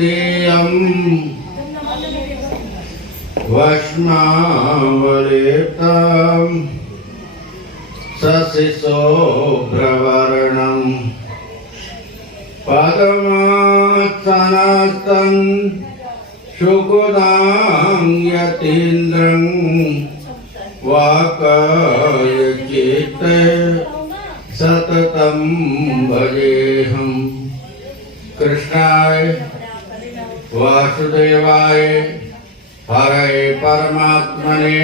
तेयम् वश्मावलेतम् शशिशोभ्रवर्णम् पद्मासनस्थं शुकुदां यतीन्द्रं वाकायचित्ते सततं भजेऽहम्। कृष्णाय वासुदेवाय हरे परमात्मने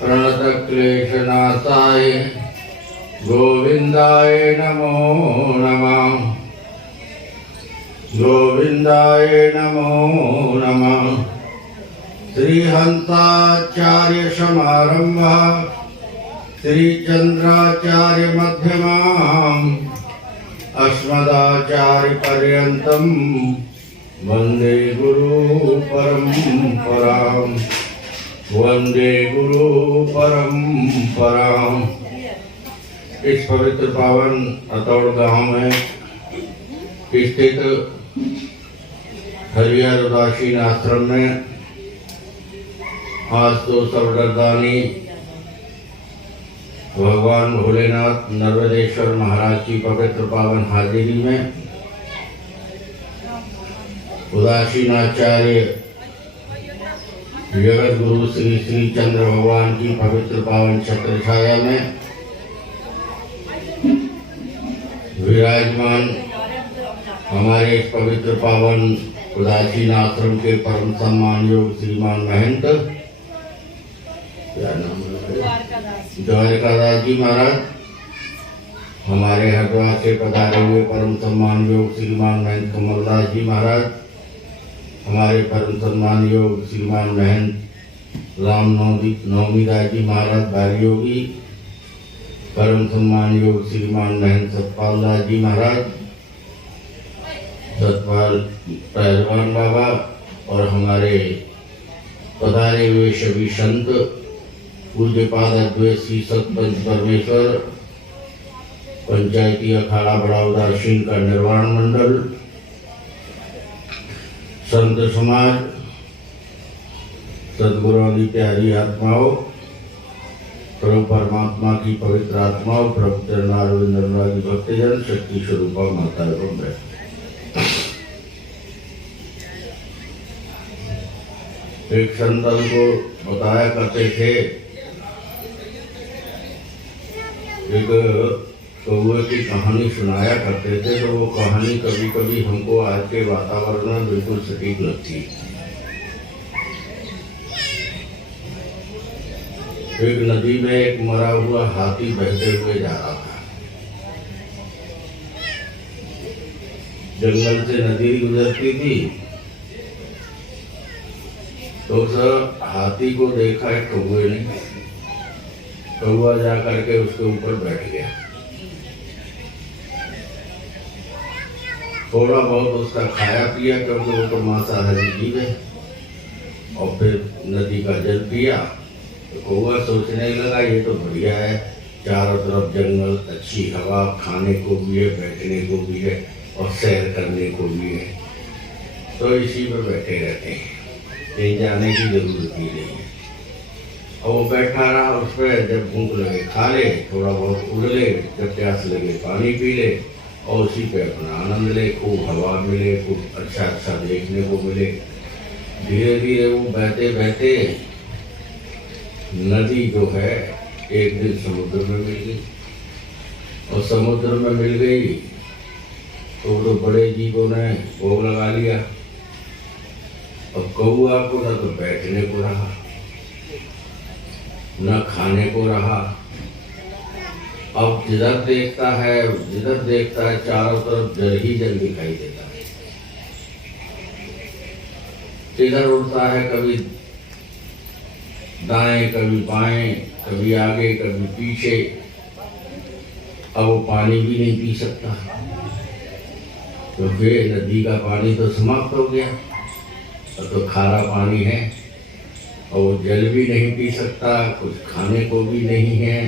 प्रणतक्लेशनाशाय गोविंदाय नमो नमः। गोविंदाय नमो नमः। श्रीहंसाचार्य समारंभा श्रीचंद्राचार्य मध्यमाम् अस्मदाचार्य पर्यंतम् वंदे गुरु परंपराम्। वंदे गुरु परंपराम्। इस पवित्र पावन अतौड़ गांव में स्थित हरिहर उदासीन आश्रम में आज तो सर्वदानी भगवान भोलेनाथ नर्मदेश्वर महाराज की पवित्र पावन हाजिरी में उदासीनाचार्य जगत गुरु श्री श्री चंद्र भगवान की पवित्र पावन छत्र छाया में विराजमान हमारे इस पवित्र पावन उदासीन आश्रम के परम सम्मान योग श्रीमान महंत क्या नाम है द्वारकादास जी महाराज, हमारे हरिद्वार से पधारे हुए परम सम्मान योग श्रीमान महंत कमलदास जी महाराज, हमारे परम सम्मान योग श्रीमान महंत राम नवमीदास जी महाराज भारी योगी, परम सम्मान योग श्रीमान महंत सतपाल दास जी महाराज, सतपाल पहलवान बाबा और हमारे पधारे हुए सभी संत पूज्यपाद अद्वैत श्री सतपंच परमेश्वर पंचायती अखाड़ा बड़ा उदासीन का निर्वाण मंडल, संत समाज, सदगुरुओं की प्यारी आत्माओं, प्रभु परमात्मा की पवित्र आत्माओं, प्रभु चरणारविंद की भक्तजन, शक्ति स्वरूपा माता एवं बहन। एक संत को बताया करते थे, एक कौवे की कहानी सुनाया करते थे, तो वो कहानी कभी कभी हमको आज के वातावरण में बिल्कुल सटीक लगती है। एक नदी में एक मरा हुआ हाथी बहते हुए जा रहा था। जंगल से नदी गुजरती थी तो उस हाथी को देखा एक कौवे ने। कौवा जा करके उसके ऊपर बैठ गया। थोड़ा बहुत उसका खाया पिया, क्योंकि वो तो मांसाहारी जीव है, और फिर नदी का जल पिया। तो कौवा सोचने लगा ये तो बढ़िया है, चारों तरफ जंगल, अच्छी हवा, खाने को भी है, बैठने को भी है और सैर करने को भी है, तो इसी पर बैठे रहते हैं, कहीं जाने की जरूरत ही नहीं है। और वो बैठा रहा उस पर, जब भूख लगे खा ले, थोड़ा बहुत उड़ ले, जब प्यास लगे पानी पी ले और उसी पे अपना आनंद ले। खूब हवा मिले, खूब अच्छा अच्छा देखने को मिले। धीरे धीरे वो बहते बहते नदी जो है एक दिन समुद्र में मिल गई, और समुद्र में मिल गई तो बड़े जीवों ने भोग लगा लिया। और कौआ को न तो बैठने को रहा, न खाने को रहा। अब जिधर देखता है चारों तरफ जल ही जल दिखाई देता है। इधर उड़ता है, कभी दाएं कभी बाएं, कभी आगे कभी पीछे। अब वो पानी भी नहीं पी सकता, क्योंकि नदी का पानी तो समाप्त हो गया, अब तो खारा पानी है। और वो जल भी नहीं पी सकता, कुछ खाने को भी नहीं है,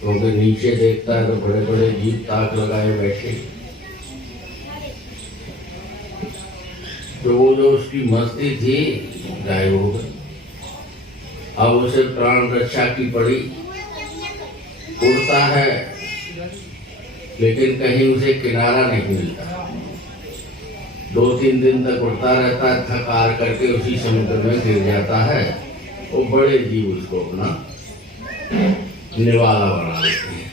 क्योंकि नीचे देखता है तो बड़े बड़े जीव ताक लगाए बैठे। तो वो जो उसकी मस्ती थी गायब हो गई। अब उसे प्राण रक्षा की पड़ी। उड़ता है लेकिन कहीं उसे किनारा नहीं मिलता। 2-3 दिन तक उड़ता रहता है, थक हार करके उसी समुद्र में गिर जाता है। वो बड़े जीव उसको अपना निवाला बना देते हैं।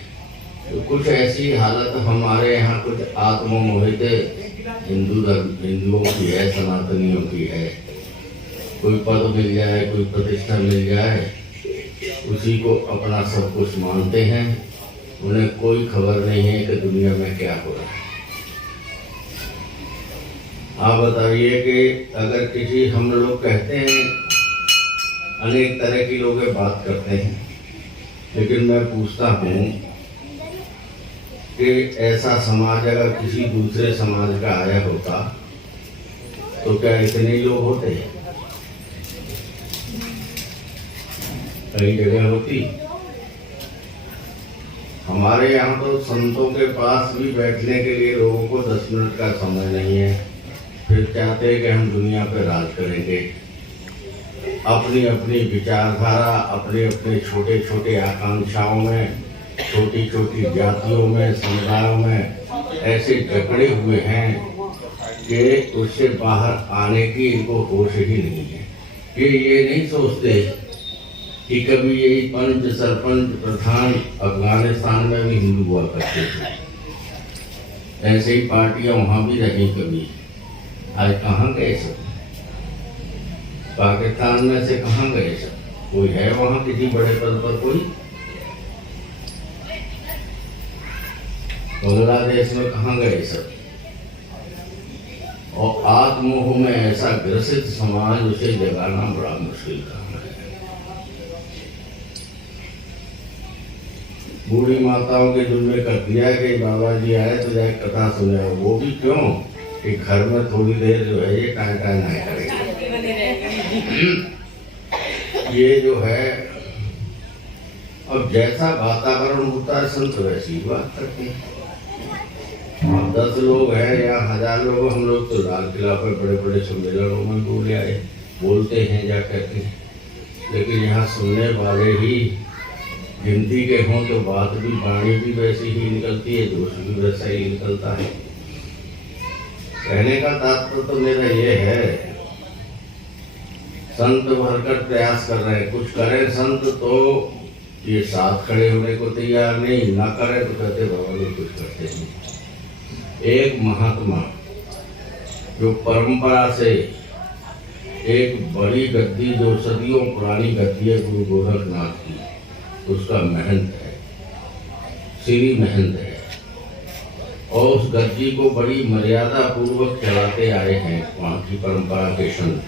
तो कुछ ऐसी हालत हमारे यहाँ कुछ आत्ममोहित हिंदुओं की है, सनातनियों की है। कोई पद मिल जाए, कोई प्रतिष्ठा मिल जाए, उसी को अपना सब कुछ मानते हैं। उन्हें कोई खबर नहीं है कि दुनिया में क्या हो रहा है। आप बताइए कि अगर किसी, हम लोग कहते हैं, अनेक तरह की लोग बात करते हैं, लेकिन मैं पूछता हूँ कि ऐसा समाज अगर किसी दूसरे समाज का आया होता तो क्या इतने लोग होते हैं? कई जगह होती। हमारे यहाँ तो संतों के पास भी बैठने के लिए लोगों को 10 मिनट का समय नहीं है। फिर चाहते हैं कि हम दुनिया पर राज करेंगे। अपनी अपनी विचारधारा, अपने अपने छोटे छोटे आकांक्षाओं में, छोटी छोटी जातियों में, समुदायों में ऐसे जकड़े हुए हैं कि उससे बाहर आने की इनको होश ही नहीं है। ये नहीं सोचते कि कभी यही पंच, सरपंच, प्रधान अफगानिस्तान में भी हिंदू हुआ करते थे। ऐसे ही पार्टियां वहां भी रही कभी। आज कहाँ गए सब? पाकिस्तान में से कहाँ गए सब? कोई है वहां किसी बड़े पद पर? कोई? बांग्लादेश में कहाँ गए सब? और आत्मोह में ऐसा ग्रसित समाज, उसे जगाना बड़ा मुश्किल काम है। बूढ़ी माताओं के जुल्मे कर दिया कि बाबा जी आए तो जाए कथा सुने। वो भी क्यों कि घर में थोड़ी देर जो है ये टाइम नहीं करेंगे। ये जो है, अब जैसा वातावरण होता है संत वैसी बात करते हैं। 10 लोग हैं या 1000 लोग, हम लोग तो लाल किला पर बड़े बड़े सम्मेलनों में बोले आए, बोलते हैं जा कहते हैं। लेकिन यहाँ सुनने वाले ही गिनती के हों तो बात भी, वाणी भी वैसी ही निकलती है, दोष भी वैसा ही निकलता है। कहने का तात्पर्य तो मेरा ये है, संत भरकर प्रयास कर रहे हैं। कुछ करें संत तो ये साथ खड़े होने को तैयार नहीं, ना करें तो कहते बाबा लोग कुछ करते नहीं। एक महात्मा जो परंपरा से एक बड़ी गद्दी, जो सदियों पुरानी गद्दी है गुरु गोरखनाथ की, उसका महंत है, श्री महंत है। और उस गद्दी को बड़ी मर्यादा पूर्वक चलाते आए हैं वहाँ की परंपरा के संत।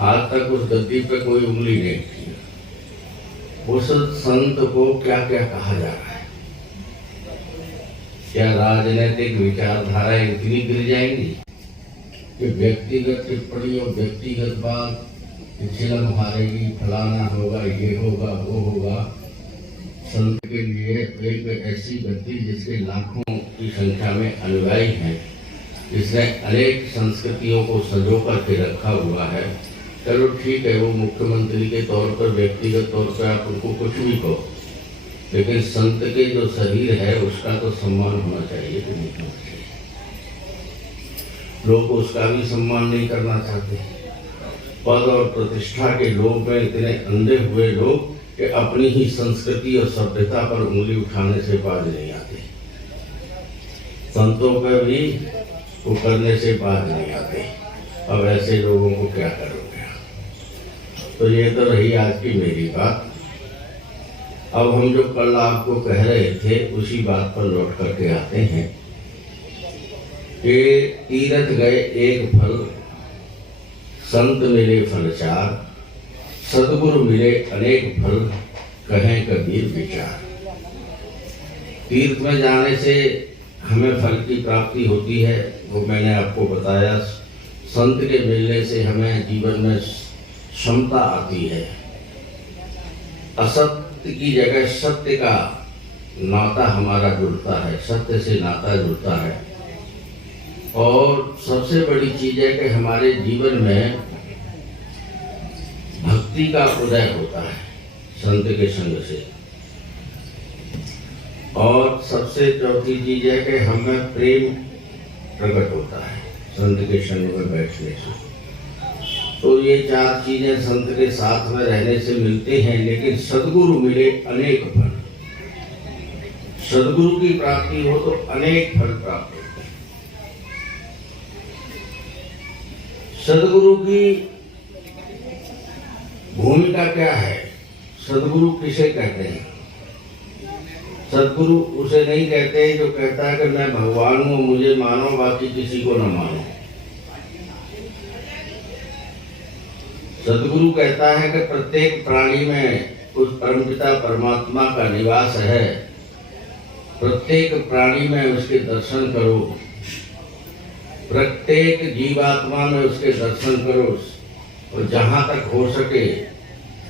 आज तक उस गद्दी पे कोई उंगली नहीं की। उस संत को क्या क्या कहा जा रहा है? क्या राजनीतिक विचारधाराएं इतनी गिर जाएंगी कि व्यक्तिगत टिप्पणी और व्यक्तिगत बात छिलम हारेगी, फलाना होगा, ये होगा, वो होगा। संत के लिए एक ऐसी गद्दी जिसके लाखों की संख्या में अनुयायी हैं, जिसने अनेक संस्कृतियों को संजो करके रखा हुआ है। चलो ठीक है, वो मुख्यमंत्री के तौर पर, व्यक्तिगत तौर पर आप उनको कुछ भी कहो, लेकिन संत के जो शरीर है उसका तो सम्मान होना चाहिए कि नहीं होना चाहिए? लोग उसका भी सम्मान नहीं करना चाहते। पद और प्रतिष्ठा के लोभ में इतने अंधे हुए लोग कि अपनी ही संस्कृति और सभ्यता पर उंगली उठाने से बाज नहीं आते। संतों पर भी वो करने से बाज नहीं आते। अब ऐसे लोगों को क्या करोगे? तो ये तो रही आज की मेरी बात। अब हम जो कल आपको कह रहे थे उसी बात पर लौट करके आते हैं कि तीरथ गए एक फल, संत मिले फल 4, सद्गुरु मिले अनेक फल, कहें कबीर विचार। तीर्थ में जाने से हमें फल की प्राप्ति होती है, वो मैंने आपको बताया। संत के मिलने से हमें जीवन में क्षमता आती है। असत्य की जगह सत्य का नाता हमारा जुड़ता है, सत्य से नाता जुड़ता है। और सबसे बड़ी चीज है कि हमारे जीवन में भक्ति का उदय होता है संत के संग से। और सबसे चौथी चीज है कि हमें प्रेम प्रकट होता है संत के संग में बैठने से। तो ये चार चीजें संत के साथ में रहने से मिलते हैं। लेकिन सद्गुरु मिले अनेक फल, सद्गुरु की प्राप्ति हो तो अनेक फल प्राप्त होते हैं। सद्गुरु की भूमिका क्या है? सद्गुरु किसे कहते हैं? सद्गुरु उसे नहीं कहते जो कहता है कि मैं भगवान हूं, मुझे मानो, बाकी किसी को न मानो। सद्गुरु कहता है कि प्रत्येक प्राणी में उस परमपिता परमात्मा का निवास है, प्रत्येक प्राणी में उसके दर्शन करो, प्रत्येक जीवात्मा में उसके दर्शन करो, और जहाँ तक हो सके,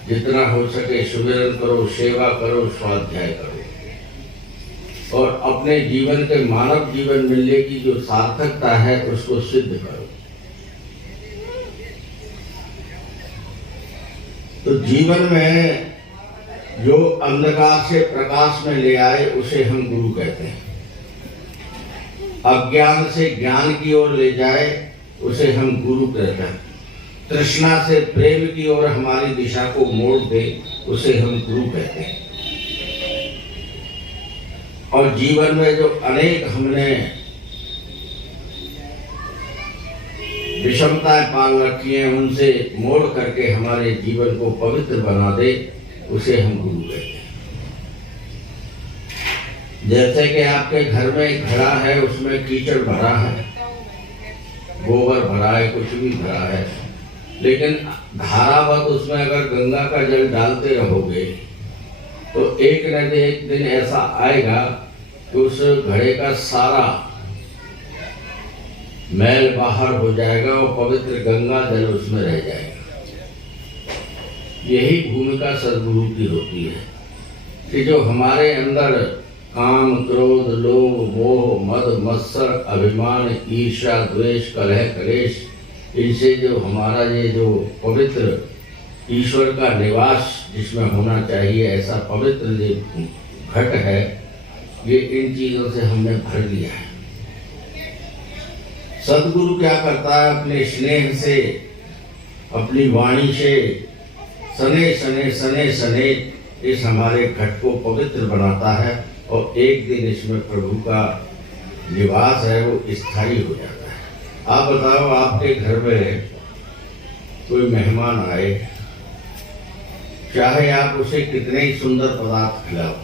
जितना हो सके सुमिरन करो, सेवा करो, स्वाध्याय करो, और अपने जीवन के मानव जीवन मिलने की जो सार्थकता है उसको सिद्ध करो। तो जीवन में जो अंधकार से प्रकाश में ले आए उसे हम गुरु कहते हैं। अज्ञान से ज्ञान की ओर ले जाए उसे हम गुरु कहते हैं। तृष्णा से प्रेम की ओर हमारी दिशा को मोड़ दे उसे हम गुरु कहते हैं। और जीवन में जो अनेक हमने विषमताएं पाल रखी हैं उनसे मोड़ करके हमारे जीवन को पवित्र बना दे उसे हम गुरु कहते हैं। जैसे कि आपके घर में एक घड़ा है, उसमें कीचड़ भरा है, गोबर भरा है, कुछ भी भरा है, लेकिन धारावत उसमें अगर गंगा का जल डालते रहोगे तो एक न एक दिन ऐसा आएगा कि उस घड़े का सारा मैल बाहर हो जाएगा और पवित्र गंगा जल उसमें रह जाएगा। यही भूमिका सद्गुरु की होती है कि जो हमारे अंदर काम, क्रोध, लोभ, मोह, मद, मत्सर, अभिमान, ईर्ष्या, द्वेष, कलह, क्लेश, इनसे जो हमारा ये जो पवित्र ईश्वर का निवास जिसमें होना चाहिए, ऐसा पवित्र जो घट है, ये इन चीजों से हमने भर लिया है। सद्गुरु क्या करता है? अपने स्नेह से, अपनी वाणी से सने सने सने सने इस हमारे घट को पवित्र बनाता है और एक दिन इसमें प्रभु का निवास है वो स्थायी हो जाता है। आप बताओ, आपके घर में कोई मेहमान आए, चाहे आप उसे कितने ही सुंदर पदार्थ खिलाओ,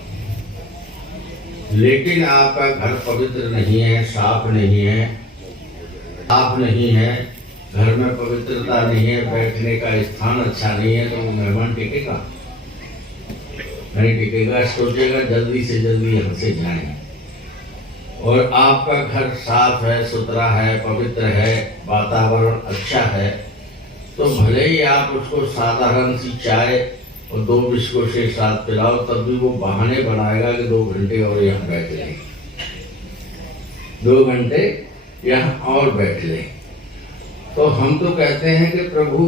लेकिन आपका घर पवित्र नहीं है, साफ नहीं है, साफ नहीं है, घर में पवित्रता नहीं है, बैठने का स्थान अच्छा नहीं है, तो वो मेहमान टिकेगा नहीं टिकेगा, सोचेगा जल्दी से जल्दी हमसे जाए। और आपका घर साफ है, सुथरा है, पवित्र है, वातावरण अच्छा है, तो भले ही आप उसको साधारण सी चाय और 2 बिस्कुट से साथ पिलाओ, तब भी वो बहाने बनाएगा कि 2 घंटे और यहाँ बैठ लें, 2 घंटे यहाँ और बैठ लें। तो हम तो कहते हैं कि प्रभु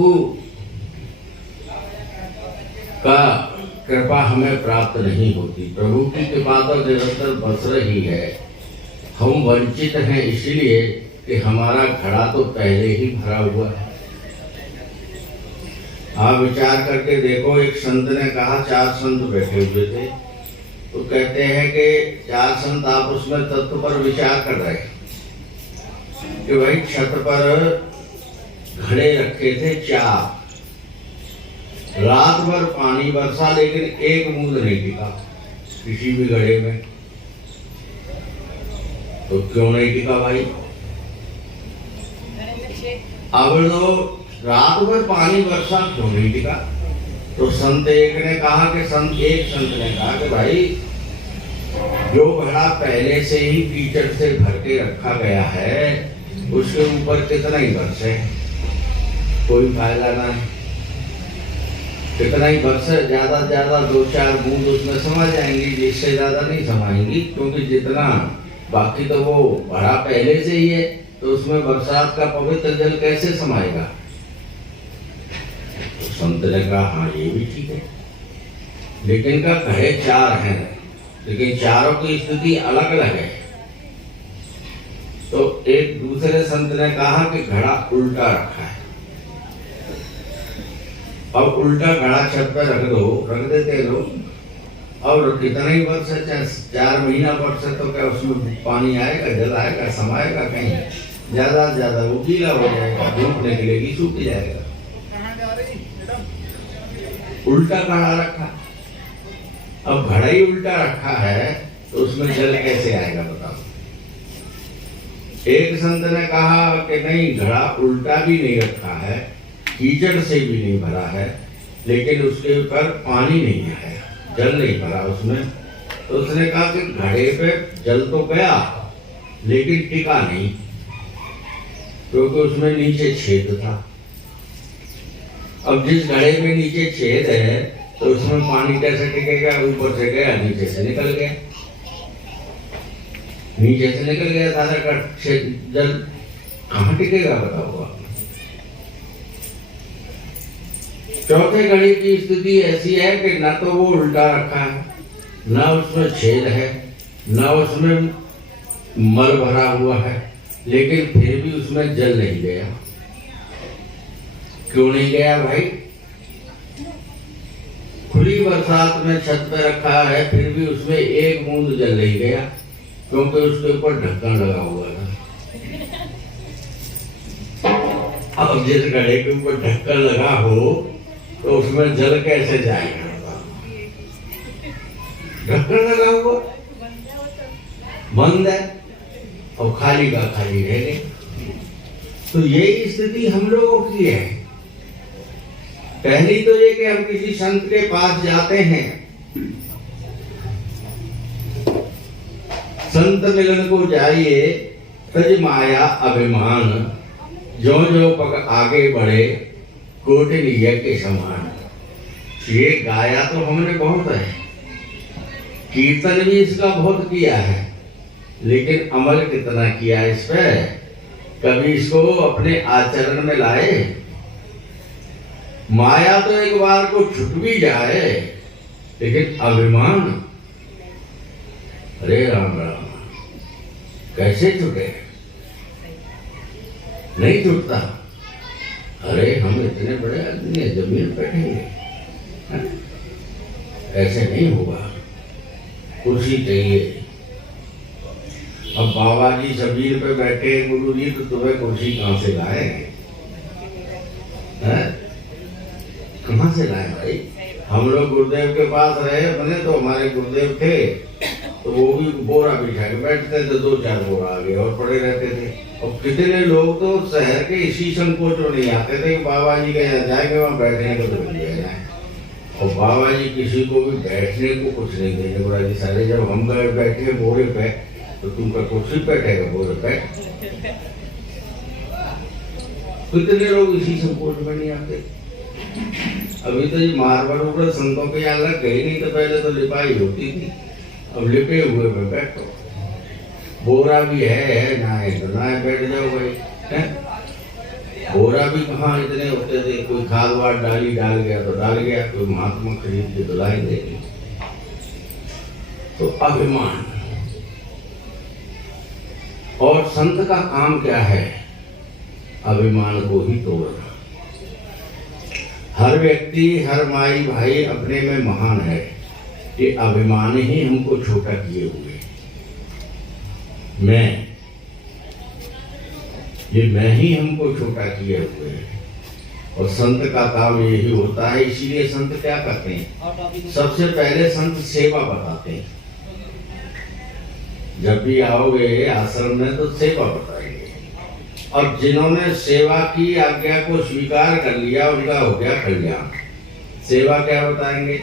का कृपा हमें प्राप्त नहीं होती, प्रभु की कृपा तो निरंतर बस रही है। हम वंचित हैं इसलिए कि हमारा घड़ा तो पहले ही भरा हुआ है। आप विचार करके देखो, एक संत ने कहा, 4 संत बैठे हुए थे, तो कहते हैं कि 4 संत आपस में तत्व पर विचार कर रहे हैं कि भाई छत पर घड़े रखे थे 4, रात भर पानी बरसा लेकिन एक बूंद नहीं टिका किसी भी घड़े में। तो क्यों नहीं टिका भाई? अब तो रात भर पानी बरसा, क्यों नहीं टिका? तो संत एक ने कहा कि एक संत ने कहा कि भाई जो घड़ा पहले से ही कीचड़ से भर के रखा गया है उसके ऊपर कितना ही बरसे, कोई फायदा ना। कितना ही बरसे, ज्यादा से ज्यादा 2-4 बूंद उसमें समा जाएंगी, जिससे ज्यादा नहीं समाएंगी, क्योंकि जितना बाकी तो वो भरा पहले से ही है, तो उसमें बरसात का पवित्र जल कैसे समाएगा? तो संत ने कहा हाँ ये भी ठीक है, लेकिन का कहे चार हैं, लेकिन चारों की स्थिति अलग अलग है। तो एक दूसरे संत ने कहा कि घड़ा उल्टा रखा है। अब उल्टा घड़ा छत पे रख देते लोग, और कितना ही वर्ष है, चाहे 4 महीना वर्ष है, तो क्या उसमें पानी आएगा, जल आएगा, समाएगा कहीं? ज्यादा से ज्यादा वो गीला हो जाएगा, धूप निकलेगी, सूख जाएगा। उल्टा घड़ा रखा। अब घड़ा ही उल्टा रखा है तो उसमें जल कैसे आएगा बताओ? एक संत ने कहा कि नहीं, घड़ा उल्टा भी नहीं रखा है, कीचड़ से भी नहीं भरा है, लेकिन उसके ऊपर पानी नहीं आया, जल नहीं भरा उसमें। तो उसने कहा कि घड़े पे जल तो गया लेकिन टिका नहीं, क्योंकि उसमें नीचे छेद था। अब जिस घड़े में नीचे छेद है तो उसमें पानी कैसे टिकेगा? ऊपर से गया, नीचे से निकल गया, नीचे से निकल गया सारा का जल, कहाँ टिकेगा बताओ आप? चौथे घड़े की स्थिति ऐसी है कि ना तो वो उल्टा रखा है, ना उसमें छेद है, ना उसमें मल भरा हुआ है, लेकिन फिर भी उसमें जल नहीं गया। क्यों नहीं गया भाई? खुली बरसात में छत पे रखा है, फिर भी उसमें एक बूंद जल नहीं गया, क्योंकि उसके ऊपर ढक्कन लगा हुआ था। अब जिस घड़े के ऊपर ढक्कन लगा हो तो उसमें जल कैसे जाएगा? ढक्कन लगा हुआ, बंद है, और खाली का खाली रह गए। तो यही स्थिति हम लोगों की है। पहली तो ये कि हम किसी संत के पास जाते हैं, संत मिलन को जाइए, तज माया अभिमान, जो जो पग आगे बढ़े, कोटिलिया के समान। ये गाया तो हमने बहुत है, कीर्तन भी इसका बहुत किया है, लेकिन अमल कितना किया इस पे? कभी इसको अपने आचरण में लाए? माया तो एक बार को छूट भी जाए, लेकिन अभिमान, अरे राम राम, कैसे छूटे? नहीं छूटता। अरे हम इतने बड़े आदमी हैं, जमीन बैठेंगे, ऐसे नहीं होगा, कुर्सी चाहिए। अब बाबा जी जमीन पे बैठे, गुरु जी तो तुम्हें कुर्सी कहां से लाए? कहां से लाए भाई? हम लोग गुरुदेव के पास रहे बने, तो हमारे गुरुदेव थे, तो वो भी बोरा बिछा के बैठते थे, 2-4 बोरा आगे और पड़े रहते थे। और कितने लोग तो शहर के इसी संकोचों नहीं आते थे, बाबा जी के यहाँ जाएंगे, वहां बैठने को तो मिल जाएगा। और बाबा जी किसी को भी बैठने को कुछ नहीं देंगे। बोला जी सारे, जब हम बैठे बोरे पे, तो तुमका कुर्सी बैठेगा बोरे पे? कितने लोग इसी संकोच में नहीं आते। अभी तो ये मार्बल ऊपर संतों के यहाँ लग गई, नहीं तो पहले तो लिपाई होती थी, अब लिपे हुए में बैठो। बोरा भी है ना, है तो ना बैठ जाओ भाई, है? बोरा भी कहाँ इतने होते थे, कोई खाद वाद डाल गया तो डाल गया, कोई महात्मा खरीद के तो लाई देगी। तो अभिमान। और संत का काम क्या है? अभिमान को ही तोड़ना। हर व्यक्ति, हर माई भाई अपने में महान है, कि अभिमान ही हमको छोटा किए हुए। मैं ही हमको छोटा किए हुए है। और संत का काम यही होता है, इसीलिए संत क्या करते हैं? सबसे पहले संत सेवा बताते हैं। जब भी आओगे आश्रम में तो सेवा बताएंगे, और जिन्होंने सेवा की आज्ञा को स्वीकार कर लिया उनका हो गया कल्याण। सेवा क्या बताएंगे?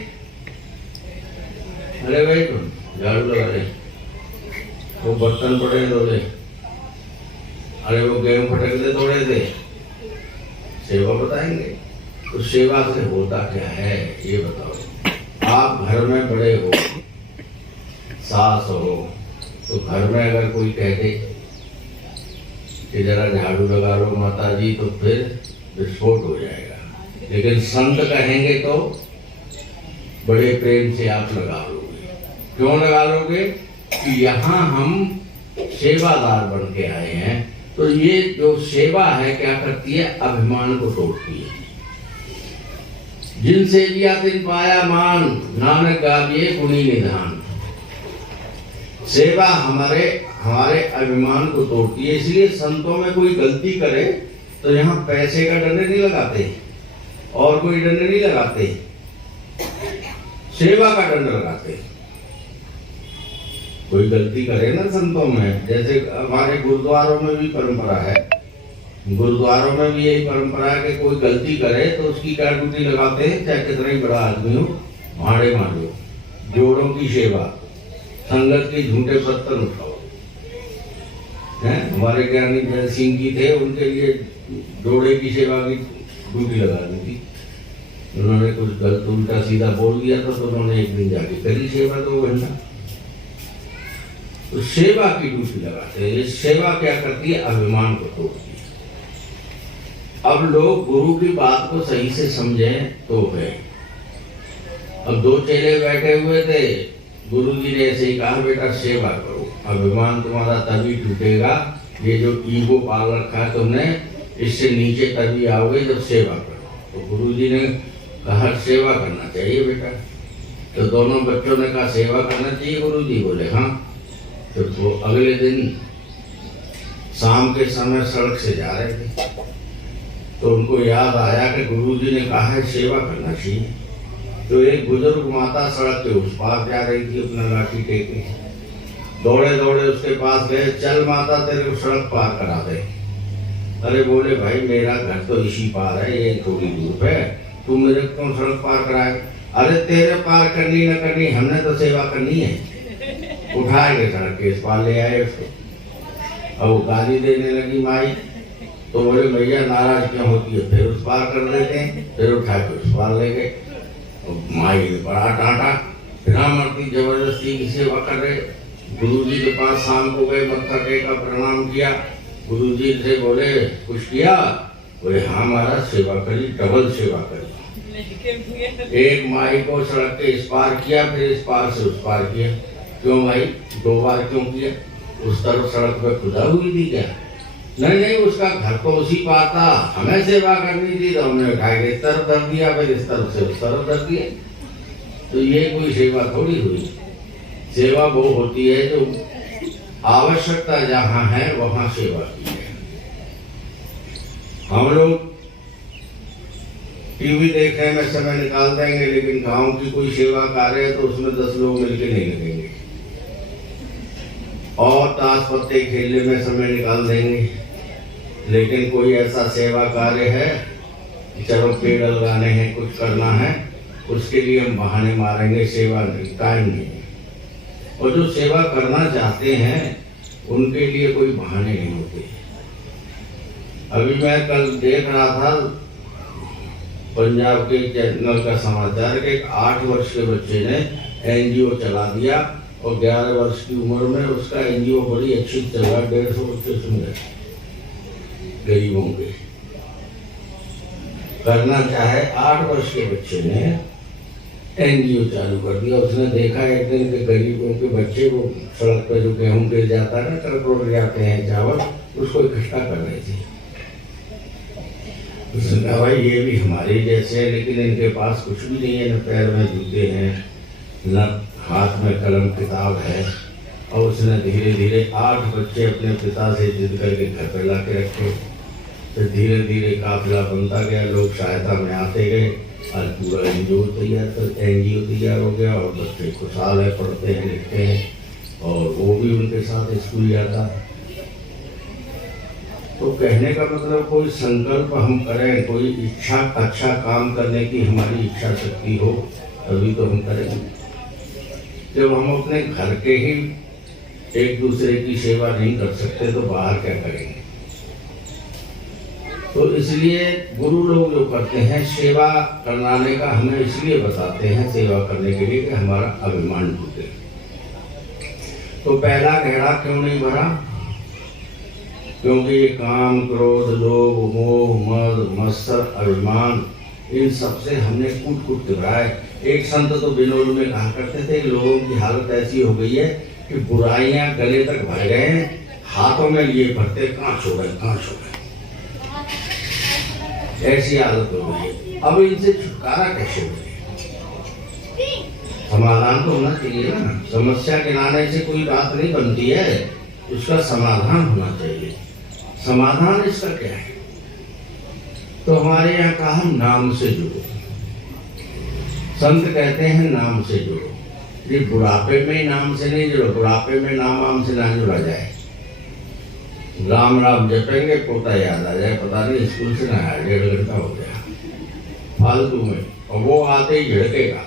अरे भाई तुम झाड़ू लगा दे, वो बर्तन पड़े धो दे, अरे वो गेहूं फटक दे थोड़े दे, सेवा बताएंगे। तो सेवा से होता क्या है ये बताओ। आप घर में बड़े हो, सास हो, तो घर में अगर कोई कह दे कि जरा झाड़ू लगा लो माता जी, तो फिर विस्फोट हो जाएगा। लेकिन संत कहेंगे तो बड़े प्रेम से आप लगा लोगे। क्यों लगा लोगे? कि यहाँ हम सेवादार बन के आए हैं। तो ये जो सेवा है क्या करती है? अभिमान को तोड़ती है। जिन सेविया तिन पाया मान, नानक गाविए गुणी निधान। सेवा हमारे अभिमान को तोड़ती है। इसलिए संतों में कोई गलती करे तो यहाँ पैसे का दंड नहीं लगाते और कोई दंड नहीं लगाते, सेवा का दंड लगाते। कोई गलती करे ना संतों में, जैसे हमारे गुरुद्वारों में भी परंपरा है, गुरुद्वारों में भी यही परंपरा है कि कोई गलती करे तो उसकी क्या ड्यूटी लगाते हैं, चाहे कितना ही बड़ा आदमी हो, भाड़े मारो, जोड़ों की सेवा, संगत के झूठे बर्तन उठाओ। हमारे ज्ञानी जय सिंह जी थे, उनके लिए जोड़े की सेवा की ड्यूटी लगा दी थी। उन्होंने कुछ गलत उल्टा सीधा बोल दिया था तो उन्होंने एक दिन जाके करी सेवा 2 घंटा। तो सेवा की ड्यूटी लगाते हैं। ये सेवा क्या करती है? अभिमान को तोड़ती है। अब लोग गुरु की बात को सही से समझें तो है। अब 2 चेले बैठे हुए थे, गुरु जी ने ऐसे ही कहा, बेटा सेवा करो, अभिमान तुम्हारा तभी टूटेगा, ये जो ईगो पाल रखा है तुमने, इससे नीचे तभी आओगे जब सेवा करो। तो गुरु जी ने कहा सेवा करना चाहिए बेटा। तो दोनों बच्चों ने कहा सेवा करना चाहिए गुरु जी। बोले हाँ। तो वो अगले दिन शाम के समय सड़क से जा रहे थे तो उनको याद आया कि गुरु जी ने कहा है सेवा करना चाहिए। तो एक बुजुर्ग माता सड़क के उस पार जा रही थी अपना लाठी टेके, दौड़े दौड़े उसके पास गए, चल माता तेरे को सड़क पार करा दे। अरे बोले भाई मेरा घर तो इसी पार है, ये थोड़ी दूर है, तू मेरे को सड़क पार कराए। अरे तेरे पार करनी न करनी, हमने तो सेवा करनी है। उठाए सड़क के इस पार ले आए उसको। अब वो गाली देने लगी माई, तो बोले भैया नाराज क्यों होती है, फिर उस पार कर लेते हैं। फिर उठा के उस पार ले गए। माई ने बड़ा डांटा, बिना मरती जबरदस्ती की सेवा कर रहे। गुरुजी के पास शाम को गए, मत्था टेका, प्रणाम किया। गुरुजी से बोले कुछ किया? बोले हाँ महाराज सेवा करी, डबल सेवा करी। एक माई को सड़क के इस पार किया, फिर इस पार से उस पार किया। क्यों भाई 2 बार क्यों किया? उस तरफ सड़क पे खुदा हुई थी क्या? नहीं, उसका घर तो उसी पार था, हमें सेवा करनी थी तो हमने उठा के इस तरफ धर दिया, फिर इस तरफ से उस तरफ धर दिया। तो ये कोई सेवा थोड़ी हुई। सेवा वो होती है जो आवश्यकता जहाँ है वहाँ सेवा की है। हम लोग टीवी देखने में समय निकाल देंगे, लेकिन गांव की कोई सेवा कार्य है तो उसमें 10 लोग मिलके नहीं लगेंगे, और ताश पत्ते खेलने में समय निकाल देंगे। लेकिन कोई ऐसा सेवा कार्य है कि चलो पेड़ लगाने हैं, कुछ करना है, उसके लिए हम बहाने मारेंगे, सेवा नहीं, टाइम नहीं। और जो सेवा करना चाहते हैं उनके लिए कोई बहाने नहीं होते। अभी मैं कल देख रहा था पंजाब के चैनल का समाचार कि 8 वर्ष के बच्चे ने एनजीओ चला दिया और 11 वर्ष की उम्र में उसका एनजीओ बड़ी अच्छी चल रहा, 150 बच्चे सुन गए, गरीबों के करना चाहे। 8 वर्ष के बच्चे ने एनजीओ चालू कर दिया। उसने देखा एक दिन के गरीबों के बच्चे वो सड़क पर जो गेहूं गिर जाता है ना, ट्रक रोड जाते हैं चावल, उसको इकट्ठा कर रहे थे। उसने कहा भाई ये भी हमारे जैसे है, लेकिन इनके पास कुछ भी नहीं है, न पैर में जूते हैं, न हाथ में कलम किताब है। और उसने धीरे धीरे 8 बच्चे अपने पिता से जिद करके घर पर ला के रखे। फिर धीरे धीरे काफिला बनता गया, लोग सहायता में आते गए, और पूरा एनजीओ तैयार हो गया। और बच्चे खुशहाल है, पढ़ते हैं, लिखते हैं, और वो भी उनके साथ स्कूल जाता। तो कहने का मतलब कोई संकल्प हम करें, कोई इच्छा, अच्छा काम करने की हमारी इच्छा शक्ति हो, तभी तो हम करेंगे। जब हम अपने घर के ही एक दूसरे की सेवा नहीं कर सकते तो बाहर क्या करेंगे? तो इसलिए गुरु लोग जो करते हैं सेवा करवाने का, हमें इसलिए बताते हैं सेवा करने के लिए कि हमारा अभिमान टूटे। तो पहला घेड़ा क्यों नहीं भरा? क्योंकि ये काम, क्रोध, लोभ, मोह, मद, मत्सर, अभिमान, इन सबसे हमने कूट कूट के भरा है। एक संत तो बिनोद में कहा करते थे, लोगों की हालत ऐसी हो गई है कि बुराइयां गले तक भर गए हैं, हाथों में लिए भरते कांच हो गए, कांच हो गए, ऐसी हालत हो गई है। अब इनसे छुटकारा कैसे मिले? समाधान तो होना चाहिए ना। समस्या गिनाने से कोई बात नहीं बनती है, उसका समाधान होना चाहिए। समाधान इसका क्या है? तो हमारे यहाँ कहा नाम से जुड़ो। संत कहते हैं नाम से जुड़ो। ये बुढ़ापे में नाम से नहीं जुड़ो, बुढ़ापे में नाम से ना जुड़ा जाए। राम राम जपेंगे, पोता याद आ जाए, पता नहीं स्कूल से ना आया, 1.5 घंटा हो गया फालतू में, और वो आते ही झड़केगा।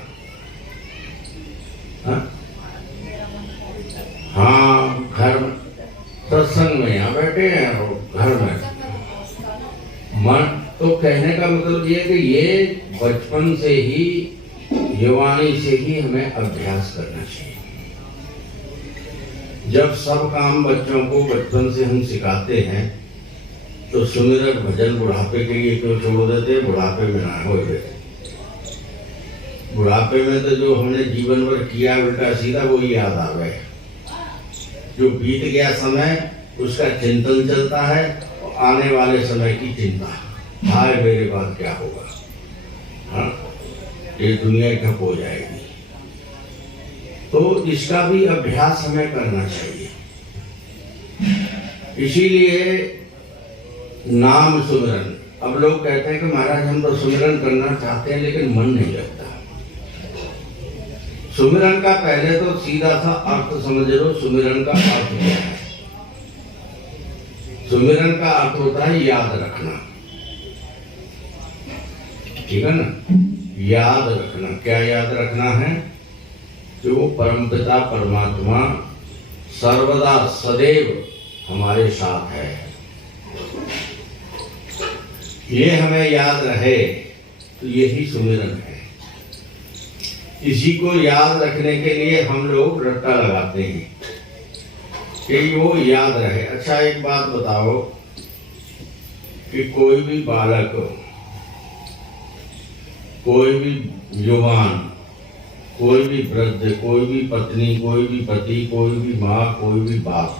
हाँ, घर में सत्संग में यहाँ बैठे हैं और घर में मन। तो कहने का मतलब ये कि ये बचपन से ही, युवानी से ही हमें अभ्यास करना चाहिए। जब सब काम बच्चों को बचपन से हम सिखाते हैं तो सुमिरन भजन बुढ़ापे के लिए क्यों छोड़ देते? बुढ़ापे में ना हो जाए। बुढ़ापे में तो जो हमने जीवन भर किया उल्टा सीधा वही याद आ गए। जो बीत गया समय उसका चिंतन चलता है और आने वाले समय की चिंता, हाय मेरे बाद क्या होगा, हाँ ये दुनिया ठप हो जाएगी। तो इसका भी अभ्यास हमें करना चाहिए। इसीलिए नाम सुमिरन। अब लोग कहते हैं कि महाराज हम तो सुमिरन करना चाहते हैं लेकिन मन नहीं लगता। सुमिरन का पहले तो सीधा सा अर्थ समझ लो। सुमिरन का अर्थ क्या है? सुमिरन का अर्थ होता है याद रखना, ठीक है ना? याद रखना। क्या याद रखना है? कि वो परमपिता परमात्मा सर्वदा सदैव हमारे साथ है, ये हमें याद रहे। तो यही सुमिरन है। इसी को याद रखने के लिए हम लोग रट्टा लगाते हैं कि वो याद रहे। अच्छा एक बात बताओ कि कोई भी बालक, कोई भी युवान, कोई भी वृद्ध, कोई भी पत्नी, कोई भी पति, कोई भी माँ, कोई भी बाप,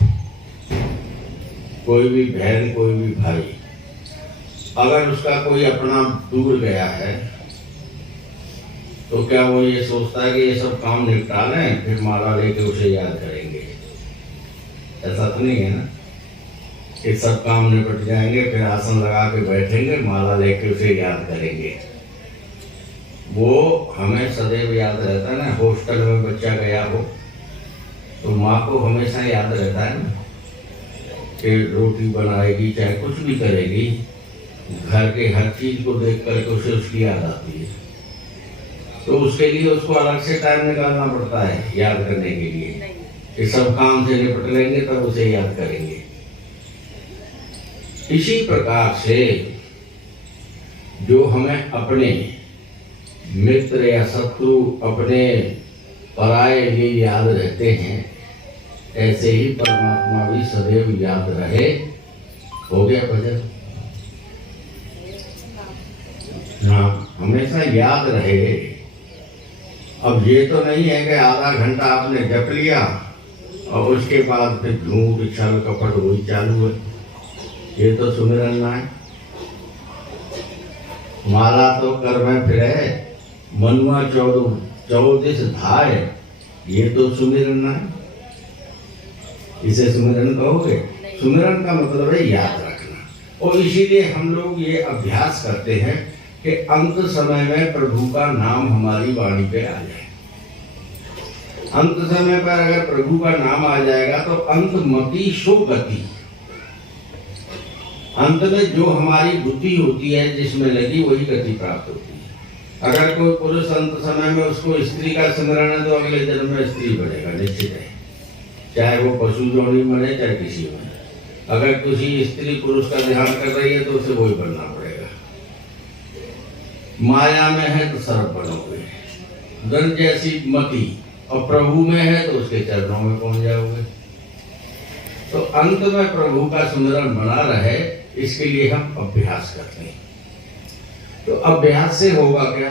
कोई भी बहन, कोई भी भाई, अगर उसका कोई अपना दूर गया है तो क्या वो ये सोचता है कि ये सब काम निपटा लें फिर माला लेके उसे याद करेंगे? ऐसा तो नहीं है ना कि सब काम निपट जाएंगे फिर आसन लगा के बैठेंगे, माला लेके उसे याद करेंगे। वो हमें सदैव याद रहता है ना। हॉस्टल में बच्चा गया हो तो माँ को हमेशा याद रहता है ना कि रोटी बनाएगी, चाहे कुछ भी करेगी, घर के हर चीज को देख करके उसे उसकी याद आती है। तो उसके लिए उसको अलग से टाइम निकालना पड़ता है याद करने के लिए कि सब काम से निपट लेंगे तब उसे याद करेंगे। इसी प्रकार से जो हमें अपने मित्र या शत्रु, अपने पराये ये याद रहते हैं, ऐसे ही परमात्मा भी सदैव याद रहे। हो गया भजन? हाँ, हमेशा याद रहे। अब ये तो नहीं है कि आधा घंटा आपने जप लिया और उसके बाद फिर झूठ, छल, कपट वही चालू है। ये तो सुमिरन ना है। माला तो कर में फिरे, मनुआ 14 धाय, ये तो सुमिरन ना है। इसे सुमिरन कहोगे? सुमिरन का मतलब है याद रखना। और इसीलिए हम लोग ये अभ्यास करते हैं कि अंत समय में प्रभु का नाम हमारी वाणी पे आ जाए। अंत समय पर अगर प्रभु का नाम आ जाएगा तो अंत मति सो गति। अंत में जो हमारी बुद्धि होती है जिसमें लगी वही गति प्राप्त होती है। अगर कोई पुरुष अंत समय में उसको स्त्री का स्मरण है तो अगले जन्म में स्त्री बनेगा, निश्चित है। चाहे वो पशु जोड़ी बने चाहे किसी में। अगर किसी स्त्री पुरुष का ध्यान कर रही है तो उसे वही बनना पड़ेगा। माया में है तो सर्प बनोगे, गण जैसी मति, और प्रभु में है तो उसके चरणों में पहुंच जाओगे। तो अंत में प्रभु का सुमिरन बना रहे, इसके लिए हम अभ्यास करते हैं। तो अभ्यास से होगा क्या?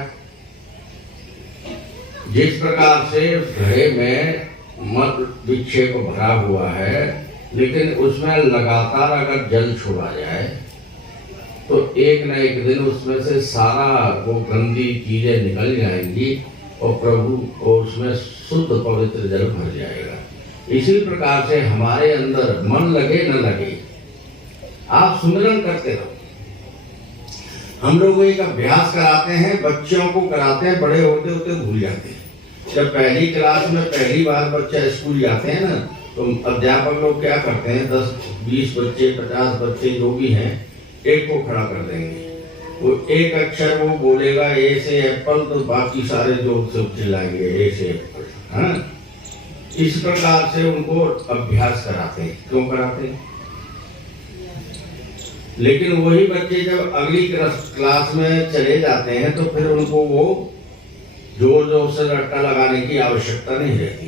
जिस प्रकार से घड़े में मद विक्षेप भरा हुआ है, लेकिन उसमें लगातार अगर जल छोड़ा जाए तो एक न एक दिन उसमें से सारा वो गंदी चीजें निकल जाएंगी और प्रभु और उसमें शुद्ध पवित्र जल भर जाएगा। इसी प्रकार से हमारे अंदर मन लगे न लगे, आप सुमिरन करते रहो। हम लोग एक अभ्यास कराते हैं, बच्चों को कराते हैं, बड़े होते होते भूल जाते हैं। जब पहली क्लास में पहली बार बच्चा स्कूल जाते हैं ना, तो अध्यापक लोग क्या करते हैं, 10-20 बच्चे 50 बच्चे जो भी हैं, एक को खड़ा कर देंगे। वो एक अक्षर वो बोलेगा ए से एप्पल, तो बाकी सारे लोग सब चिल्लाएंगे ए से एप्पल। हाँ, इस प्रकार से उनको अभ्यास कराते हैं। क्यों कराते हैं? लेकिन वही बच्चे जब अगली क्लास में चले जाते हैं तो फिर उनको वो जोर जोर से रट्टा लगाने की आवश्यकता नहीं रहती।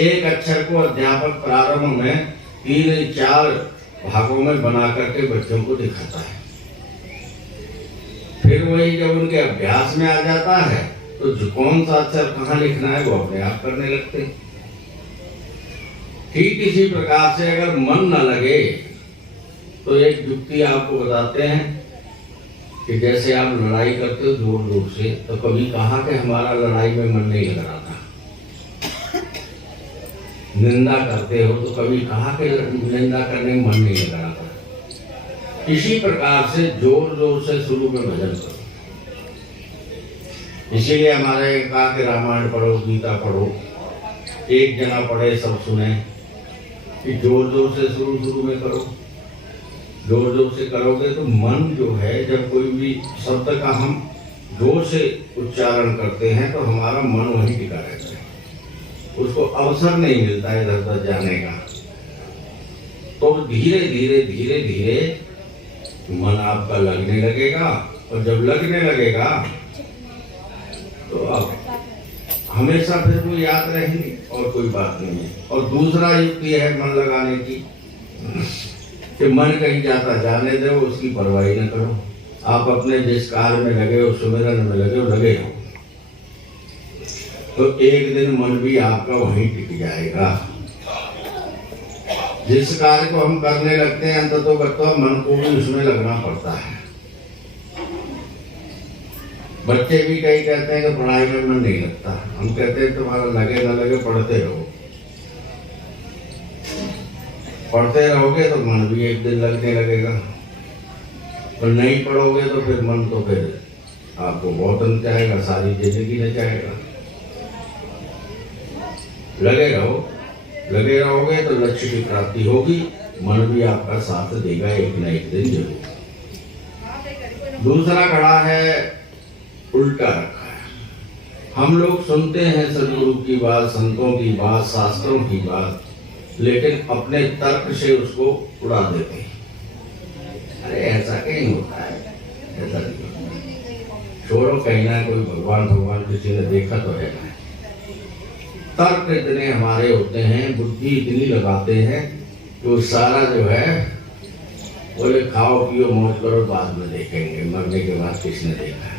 एक अक्षर को अध्यापक प्रारंभ में 3-4 भागों में बना करके बच्चों को दिखाता है। फिर वही जब उनके अभ्यास में आ जाता है तो जो कौन सा अक्षर कहाँ लिखना है वो अपने आप करने लगते हैं। ठीक इसी प्रकार से अगर मन न लगे तो एक युक्ति आपको बताते हैं कि जैसे आप लड़ाई करते हो जोर जोर से, तो कभी कहा कि हमारा लड़ाई में मन नहीं लग रहा था। निंदा करते हो तो कभी कहा कि निंदा करने में मन नहीं लग रहा था। इसी प्रकार से जोर जोर से शुरू में भजन करो। इसीलिए हमारे कहा कि रामायण पढ़ो, गीता पढ़ो, एक जना पढ़े सब सुने, कि जोर जोर से शुरू में करो। जोर जोर से करोगे तो मन जो है, जब कोई भी शब्द का हम जोर से उच्चारण करते हैं तो हमारा मन वहीं टिका रहता है, उसको अवसर नहीं मिलता है इधर उधर जाने का। तो धीरे धीरे धीरे धीरे मन आपका लगने लगेगा, और जब लगने लगेगा तो आप हमेशा फिर वो याद रहेंगे और कोई बात नहीं है। और दूसरा युक्ति है मन लगाने की, कि मन कहीं जाता जाने दो, उसकी परवाह न करो। आप अपने जिस कार्य में लगे हो, सुमिरन में लगे हो, तो एक दिन मन भी आपका वहीं टिक जाएगा। जिस कार्य को हम करने लगते हैं अंततोगत्वा मन को भी उसमें लगना पड़ता है। बच्चे भी कई कहते हैं कि पढ़ाई में मन नहीं लगता, हम कहते हैं तुम्हारा लगे ना लगे पढ़ते रहो। पढ़ते रहोगे तो मन भी एक दिन लगने लगेगा, और नहीं पढ़ोगे तो फिर मन तो फिर आपको बहुत अंत जाएगा, सारी जिंदगी न जाएगा। लगे रहोगे तो लक्ष्य की प्राप्ति होगी, मन भी आपका साथ देगा एक न एक दिन जरूर। दूसरा खड़ा है उल्टा रखा है। हम लोग सुनते हैं सदगुरु की बात, संतों की बात, शास्त्रों की बात, लेकिन अपने तर्क से उसको उड़ा देते हैं। अरे ऐसा कहीं होता है, ऐसा नहीं होता। छोड़ो, कहीं ना कोई भगवान किसी ने देखा तो है। तर्क इतने हमारे होते हैं, बुद्धि इतनी लगाते हैं कि वो सारा जो है बोले खाओ पियो मौज करो, बाद में देखेंगे, मरने के बाद किसने देखा है।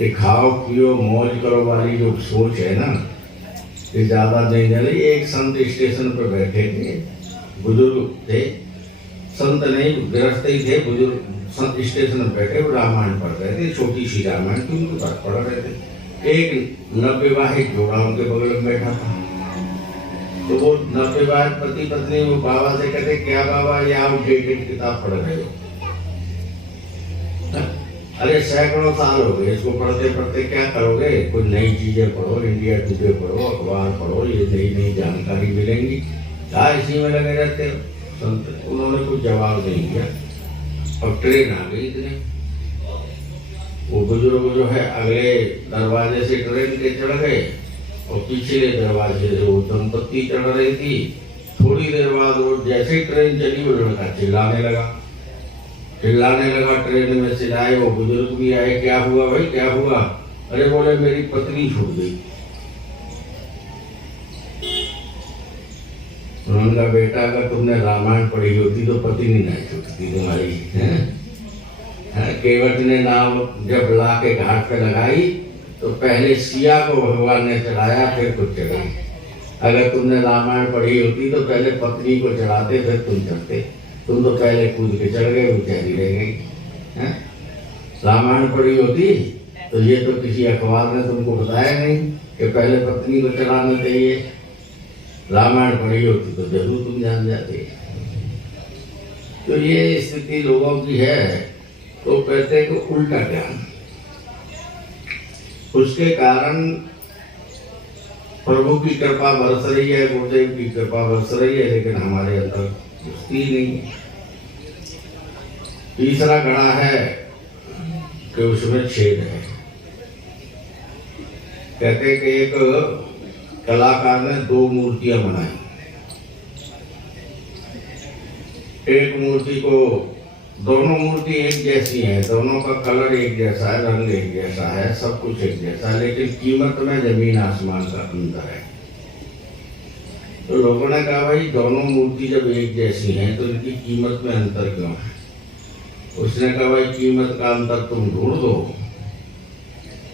ये खाओ पियो मौज करो वाली जो सोच है ना, ये ज्यादा नहीं चली। एक संत स्टेशन पर बैठे थे, बुजुर्ग थे, संत नहीं गृहस्थ ही थे, बुजुर्ग संत स्टेशन पर बैठे, वो रामायण पढ़ रहे थे, छोटी सी रामायण थी, उनको पढ़ रहे थे। एक नवविवाहित जोड़ा उनके बगल में बैठा था। तो वो नवविवाहित पति पत्नी वो बाबा से कहते, क्या बाबा ये आउटडेटेड किताब पढ़ रहे हो? अरे सैकड़ों साल हो गए इसको पढ़ते पढ़ते, क्या करोगे? कुछ नई चीजें पढ़ो, इंडिया टुडे पढ़ो, अखबार पढ़ो, ये नई नई जानकारी मिलेंगी, क्या इसी में लगे रहते हो? संत उन्होंने कुछ जवाब नहीं दिया। और ट्रेन आ गई इतने, वो बुजुर्ग जो है अगले दरवाजे से ट्रेन के चढ़ गए, और पिछले दरवाजे से वो दंपत्ति चढ़ रही थी। थोड़ी देर बाद वो जैसे ही ट्रेन चली, वो लड़का चिल्लाने लगा। ट्रेन में से आए, वो बुजुर्ग भी आए, क्या हुआ भाई क्या हुआ? अरे बोले मेरी पत्नी छूट गई। उन्होंने कहा बेटा अगर तुमने रामायण पढ़ी होती तो पत्नी नहीं छूटती तुम्हारी। केवट ने नाव जब ला के घाट पे लगाई तो पहले सिया को भगवान ने चढ़ाया फिर कुछ चढ़ाई। अगर तुमने रामायण पढ़ी होती तो पहले पत्नी को चढ़ाते फिर तुम चढ़ते। तुम तो पहले कूद के चढ़ गए, बेचारी रह गई। रामायण पढ़ी होती तो ये तो किसी अखबार ने तुमको बताया नहीं कि पहले पत्नी को चढ़ाना चाहिए। रामायण पढ़ी होती तो जरूर तुम जान जाते। तो ये स्थिति लोगों की है। तो कहते हैं कि उल्टा ज्ञान, उसके कारण प्रभु की कृपा बरस रही है, गुरुदेव की कृपा बरस रही है, लेकिन हमारे अंदर घुसती नहीं। तीसरा घड़ा है कि उसमें छेद है। कहते हैं कि एक कलाकार ने 2 मूर्तियां बनाई। एक मूर्ति को, दोनों मूर्ति एक जैसी हैं, दोनों का कलर एक जैसा है, रंग एक जैसा है, सब कुछ एक जैसा है, लेकिन कीमत में जमीन आसमान का अंतर है। तो लोगों ने कहा भाई दोनों मूर्ति जब एक जैसी हैं तो इनकी कीमत में अंतर क्यों है? उसने कहा भाई कीमत का अंतर तुम ढूंढ दो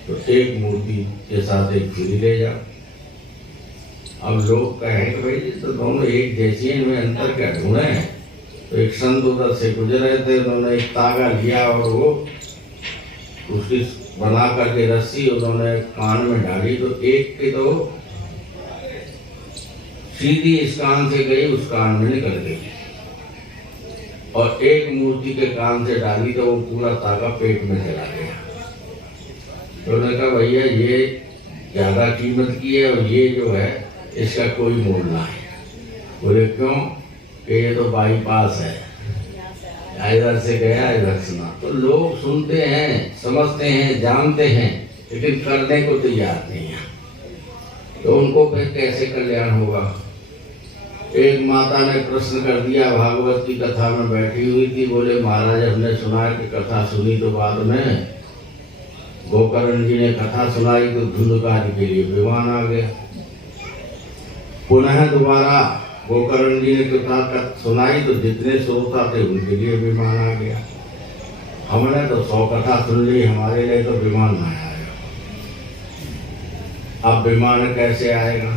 तो एक मूर्ति के साथ एक फ्री ले जाओ। अब लोग कहें कि भाई तो दोनों एक जैसी हैं, इनमें अंतर क्या ढूंढे हैं? तो एक संत उधर से गुजरे थे, उन्होंने एक तागा लिया और वो उसकी बना करके रस्सी उन्होंने कान में डाली तो एक की तो सीधी इस कान से गई, उस कान में निकल गई, और एक मूर्ति के कान से डाली तो वो पूरा तागा पेट में चला गया। तो उन्होंने कहा भैया ये ज्यादा कीमत की है और ये जो है इसका कोई मोल ना है। बोले क्यों? कि ये तो बाईपास है, इधर से गया इधर सुना। तो लोग सुनते हैं, समझते हैं, जानते हैं, लेकिन करने को तैयार नहीं है। तो उनको फिर कैसे कल्याण होगा? एक माता ने प्रश्न कर दिया, भागवत की कथा में बैठी हुई थी, बोले महाराज हमने सुना कि कथा सुनी तो बाद में गोकर्ण जी ने कथा सुनाई तो धुंधकारी के लिए विमान आ गया। पुनः दोबारा गोकर्ण जी ने कथा सुनाई तो जितने श्रोता थे उनके लिए विमान आ गया। हमने तो 100 कथा सुन ली, हमारे लिए तो विमान ना आया। अब विमान कैसे आएगा?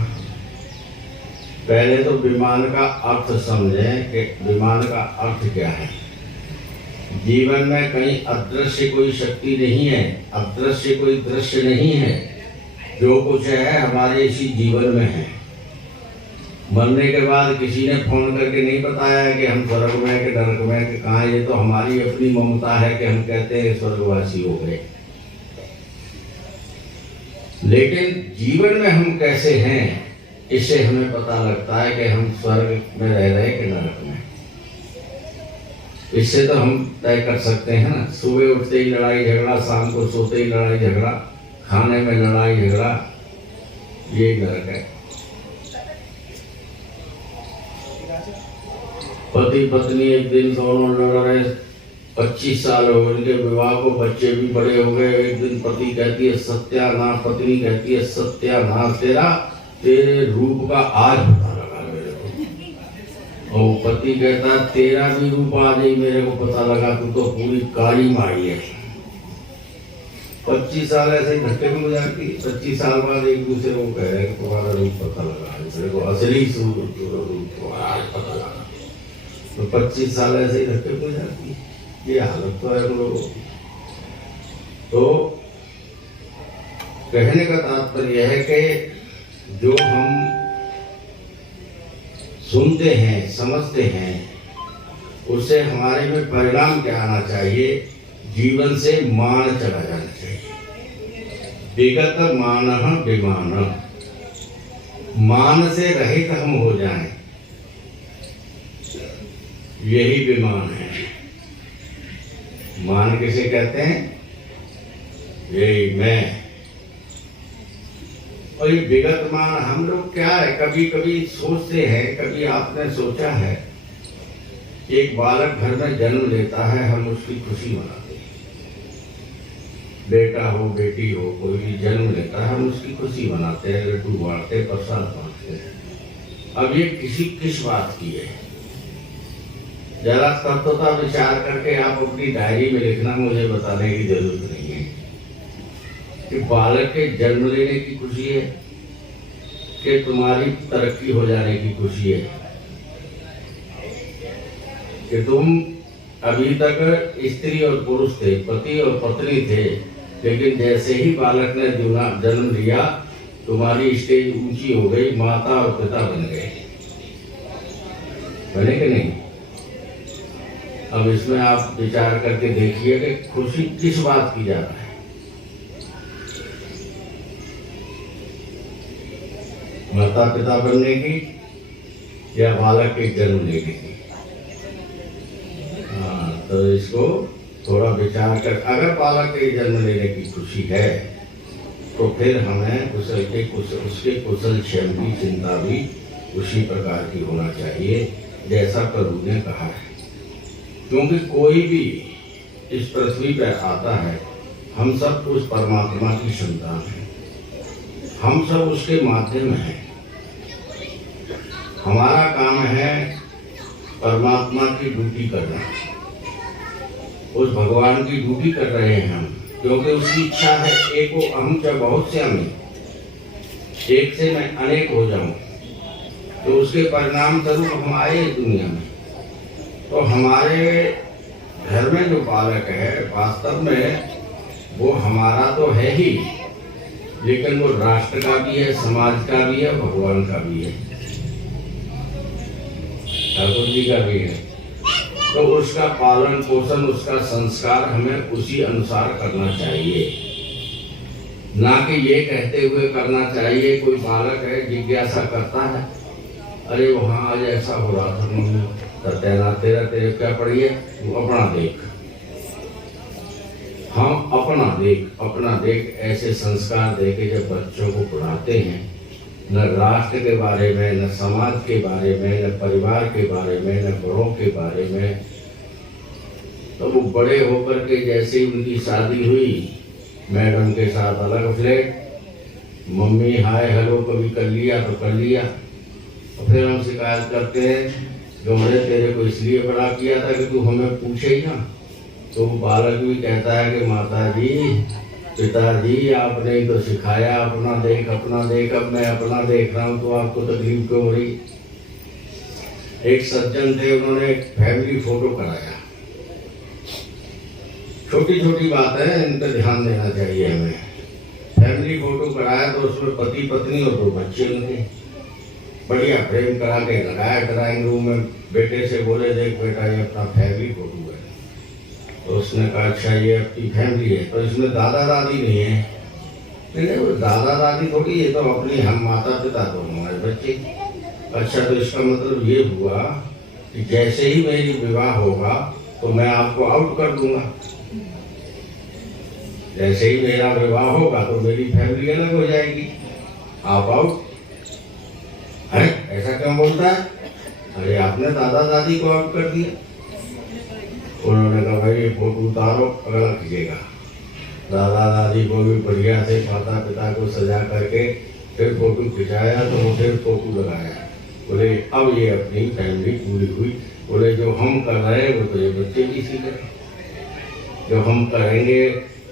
पहले तो विमान का अर्थ समझें कि विमान का अर्थ क्या है। जीवन में कहीं अदृश्य कोई शक्ति नहीं है, अदृश्य कोई दृश्य नहीं है। जो कुछ है हमारे इसी जीवन में है। मरने के बाद किसी ने फोन करके नहीं बताया कि हम स्वर्ग में के नरक में के कहाँ। ये तो हमारी अपनी ममता है कि हम कहते हैं स्वर्गवासी हो गए। लेकिन जीवन में हम कैसे हैं इससे हमें पता लगता है कि हम स्वर्ग में रह रहे कि नरक में। इससे तो हम तय कर सकते हैं ना। सुबह उठते ही लड़ाई झगड़ा, शाम को सोते ही लड़ाई झगड़ा, खाने में लड़ाई झगड़ा, ये नरक है। पति पत्नी एक दिन दोनों लड़ रहे, 25 साल हो गए उनके विवाह को, बच्चे भी बड़े हो गए। एक दिन पति कहती है सत्यानाश, पत्नी कहती है सत्यानाश, तेरे रूप का आज पता लगा मेरे को। और पति कहता है तेरा भी रूप आज ही मेरे को पता लगा, तू तो पूरी काली मारी है। 25 साल ऐसे ही धक्के में गुजारती, 25 साल बाद एक दूसरे को कह रहे हैं कि तुम्हारा रूप पता लगा, मेरे को असली रूप आज पता लगा। तो 25 साल ऐसे ही धक्के में गुजारती, ये हालत तो है हम लोगों की। तो कहने का तात्पर्य है कि जो हम सुनते हैं, समझते हैं, उससे हमारे में परिणाम क्या आना चाहिए? जीवन से मान चला जाना चाहिए। विगत मान विमान, मान से रहित हम हो जाएं, यही विमान है। मान किसे कहते हैं? यही मैं। और ये विगत मान हम लोग क्या है, कभी कभी सोचते हैं, कभी आपने सोचा है, एक बालक घर में जन्म लेता है, हम उसकी खुशी मनाते हैं। बेटा हो बेटी हो कोई भी जन्म लेता है, हम उसकी खुशी मनाते हैं, लड्डू बांटते, प्रसाद बांटते हैं। अब ये किस बात की है, जरा तत्वता विचार करके आप अपनी डायरी में लिखना, मुझे बताने की जरूरत नहीं है कि बालक के जन्म लेने की खुशी है कि तुम्हारी तरक्की हो जाने की खुशी है, कि तुम अभी तक स्त्री और पुरुष थे, पति और पत्नी थे, लेकिन जैसे ही बालक ने जन्म लिया तुम्हारी स्टेज ऊंची हो गई, माता और पिता बन गए, बने कि नहीं? अब इसमें आप विचार करके देखिए कि खुशी किस बात की जा रहा है। माता पिता बनने की या बालक के जन्म लेने की? तो इसको थोड़ा विचार कर, अगर बालक के जन्म लेने की खुशी है तो फिर हमें उसके कुशल क्षेम की चिंता भी उसी प्रकार की होना चाहिए जैसा प्रभु ने कहा है। क्योंकि कोई भी इस पृथ्वी पर आता है, हम सब उस परमात्मा की संतान हैं, हम सब उसके माध्यम हैं। हमारा काम है परमात्मा की ड्यूटी करना, उस भगवान की ड्यूटी कर रहे हैं हम, क्योंकि उसकी इच्छा है एक को अहम चाहे बहुत से हमें, एक से मैं अनेक हो जाऊं, तो उसके परिणाम स्वरूप हम आए दुनिया में। तो हमारे घर में जो बालक है वास्तव में वो हमारा तो है ही, लेकिन वो राष्ट्र का भी है, समाज का भी है, भगवान का भी है, ठाकुर जी का भी है। तो उसका पालन पोषण, उसका संस्कार हमें उसी अनुसार करना चाहिए, ना कि ये कहते हुए करना चाहिए। कोई बालक है जिज्ञासा करता है, अरे वहाँ आज ऐसा हो रहा था मम्मी, सत्यानाथ तेरे क्या पड़ी है, तू अपना देख, हम अपना देख ऐसे संस्कार देके जब बच्चों को पढ़ाते हैं, न राष्ट्र के बारे में, न समाज के बारे में, न परिवार के बारे में, न बड़ों के बारे में, तो वो बड़े होकर के जैसे ही उनकी शादी हुई, मैडम के साथ अलग फ्लैट, मम्मी हाय हेलो कभी कर लिया तो कर लिया, और फिर हम शिकायत करते हैं गौरे तेरे को इसलिए बड़ा किया था कि तू हमें पूछे ही ना। तो वो बालक भी कहता है कि माता जी पिताजी आपने ही तो सिखाया, अपना देख, अब मैं अपना देख रहा हूँ तो आपको तकलीफ क्यों हो रही। एक सज्जन थे, उन्होंने एक फैमिली फोटो कराया, छोटी छोटी बात है, इन पर ध्यान देना चाहिए हमें। फैमिली फोटो कराया तो उसमें पति पत्नी और 2 बच्चे उनके, बढ़िया फ्रेम करा के लगाया ड्राइंग रूम में। बेटे से बोले देख बेटा ये अपना फैमिली फोटो है, तो उसने कहा अच्छा ये अपनी फैमिली है, तो इसमें दादा दादी नहीं है। नहीं वो दादा दादी थोड़ी, ये तो अपनी हम माता पिता तो हमारे बच्चे। अच्छा तो इसका मतलब ये हुआ कि जैसे ही मेरी विवाह होगा तो मैं आपको आउट कर दूंगा, जैसे ही मेरा विवाह होगा तो मेरी फैमिली अलग हो जाएगी, आप आउट। अरे ऐसा क्यों बोलता है, अरे आपने दादा दादी को आउट कर दिया। उन्होंने कहा भाई ये फोटो उतारो, अगला खींचेगा। दादा दादी को भी बढ़िया से माता पिता को सजा करके फिर फोटो खिंचाया, तो वो फिर फोटो लगाया। बोले अब ये अपनी फैमिली पूरी हुई। बोले जो हम कर रहे हैं वो तो ये बच्चे भी सीखेंगे, जो हम करेंगे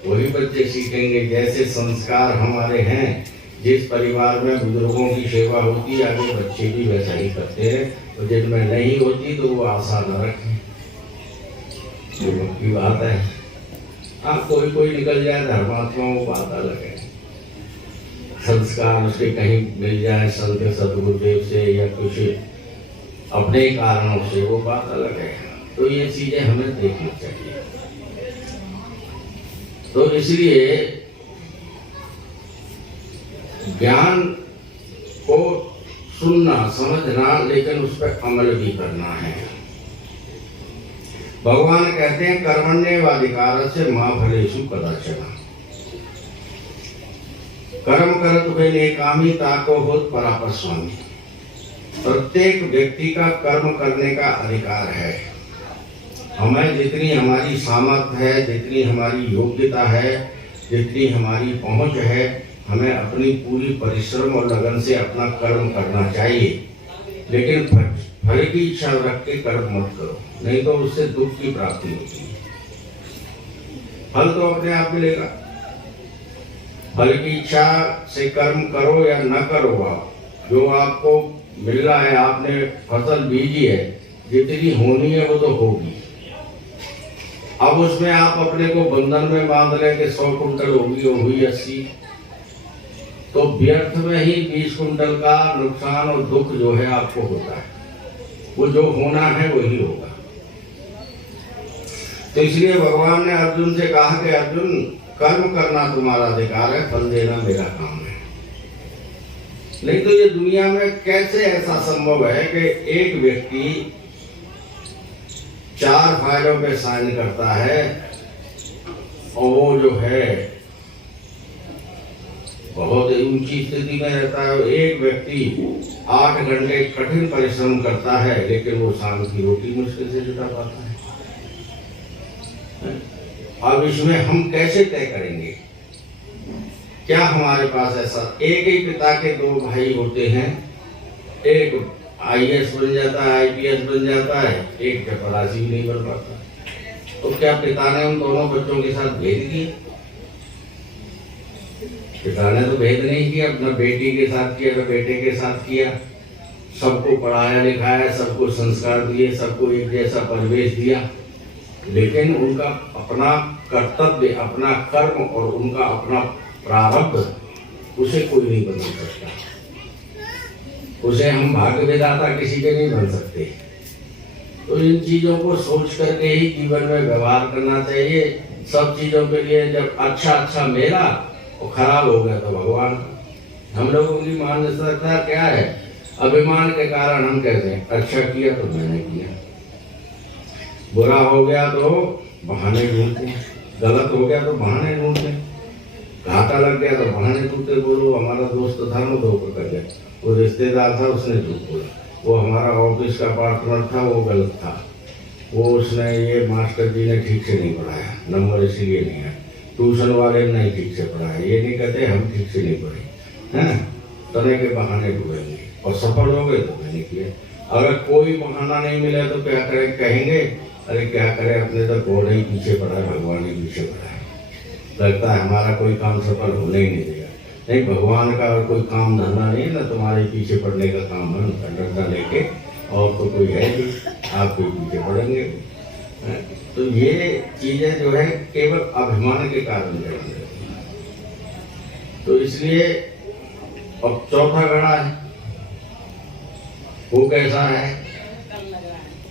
वही बच्चे सीखेंगे। जैसे संस्कार हमारे हैं, जिस परिवार में बुजुर्गों की सेवा होती है आगे बच्चे भी वैसा ही करते हैं, और जिनमें नहीं होती तो वो आशा न रखें, वो की बात है। हाँ कोई निकल जाए धर्मात्मा, वो बात अलग है। संस्कार उसके कहीं मिल जाए संत सदगुरुदेव से या कुछ अपने कारणों से, वो बात अलग है। तो ये चीजें हमें देखनी चाहिए। तो इसलिए ज्ञान को सुनना समझना, लेकिन उस पर अमल भी करना है। भगवान कहते हैं कर्मण्येवाधिकार से मां फलेषु कदाचन, कर्म करत हुए नेकामी ताको होत परापर स्वामी। प्रत्येक व्यक्ति का कर्म करने का अधिकार है। हमें जितनी हमारी सामर्थ्य है, जितनी हमारी योग्यता है, जितनी हमारी पहुंच है, हमें अपनी पूरी परिश्रम और लगन से अपना कर्म करना चाहिए। लेकिन फल की इच्छा रख के कर्म मत करो, नहीं तो उससे दुख की प्राप्ति होती है। फल तो अपने आप मिलेगा। फल की इच्छा से कर्म करो या न करो, आप जो आपको मिल रहा है, आपने फसल बीजी है, जितनी होनी है वो तो होगी। अब उसमें आप अपने को बंधन में बांध रहे कि 100 कुंटल होगी, वो हुई 80, तो व्यर्थ में ही 20 कुंटल का नुकसान और दुख जो है आपको होता है। वो जो होना है वही होगा। तो इसलिए भगवान ने अर्जुन से कहा कि अर्जुन, कर्म करना तुम्हारा अधिकार है, फल देना मेरा काम है। नहीं तो ये दुनिया में कैसे ऐसा संभव है कि एक व्यक्ति 4 फाइलों पे साइन करता है और वो जो है बहुत ऊंची स्थिति में रहता है। एक व्यक्ति 8 घंटे कठिन परिश्रम करता है, लेकिन वो शाम की रोटी मुश्किल से जुटा पाता है। अब इसमें हम कैसे तय करेंगे? क्या हमारे पास ऐसा, एक ही पिता के 2 भाई होते हैं, एक IAS बन जाता है, IPS बन जाता है, एक चपरासी भी नहीं बन पाता, तो क्या पिता ने उन दोनों बच्चों के साथ भेद किया? पिता ने तो भेद नहीं किया, अपना बेटी के साथ किया तो बेटे के साथ किया, सबको पढ़ाया लिखाया, सबको संस्कार दिए, सबको एक जैसा परिवेश दिया, लेकिन उनका अपना कर्तव्य, अपना कर्म और उनका अपना प्रारब्ध उसे कोई नहीं बदल सकता। उसे हम भाग्य विधाता किसी के नहीं बन सकते। तो इन चीजों को सोच करके ही जीवन में व्यवहार करना चाहिए। सब चीजों के लिए जब अच्छा मेरा और खराब हो गया तो भगवान। हम लोगों की मानसिकता क्या है? अभिमान के कारण हम कहते हैं अच्छा किया तो मैंने किया, बुरा हो गया तो बहाने ढूंढते, गलत हो गया तो बहाने ढूंढते, घाटा लग गया तो बहाने ढूंढते। बोलो हमारा दोस्त था, वो धोखा कर गया, वो रिश्तेदार था उसने झूठ बोला, वो हमारा ऑफिस का पार्टनर था वो गलत था, वो उसने ये मास्टर जी ने ठीक से नहीं पढ़ाया, नंबर इसलिए नहीं आया, ट्यूशन वाले ने नहीं ठीक से पढ़ाया, ये नहीं कहते हम ठीक से नहीं पढ़े, है तरह के बहाने ढूंढेंगे और सफल हो गए तो मैंने किया। अगर कोई बहाना नहीं मिला तो क्या करें? कहेंगे अरे क्या करें, अपने तो घोड़े ही पीछे पड़ा है, भगवान ही पीछे पड़ा है, लगता है हमारा कोई काम सफल होने ही नहीं देगा। नहीं, भगवान का और कोई काम धंधा नहीं है ना, तुम्हारे पीछे पड़ने का काम है, उनका डंडा लेके, और तो कोई है नहीं, आपके पीछे पड़ेंगे। तो ये चीजें जो है केवल अभिमान के कारण जन्म लेती हैं। तो इसलिए अब चौथा गड़ा है, वो कैसा है?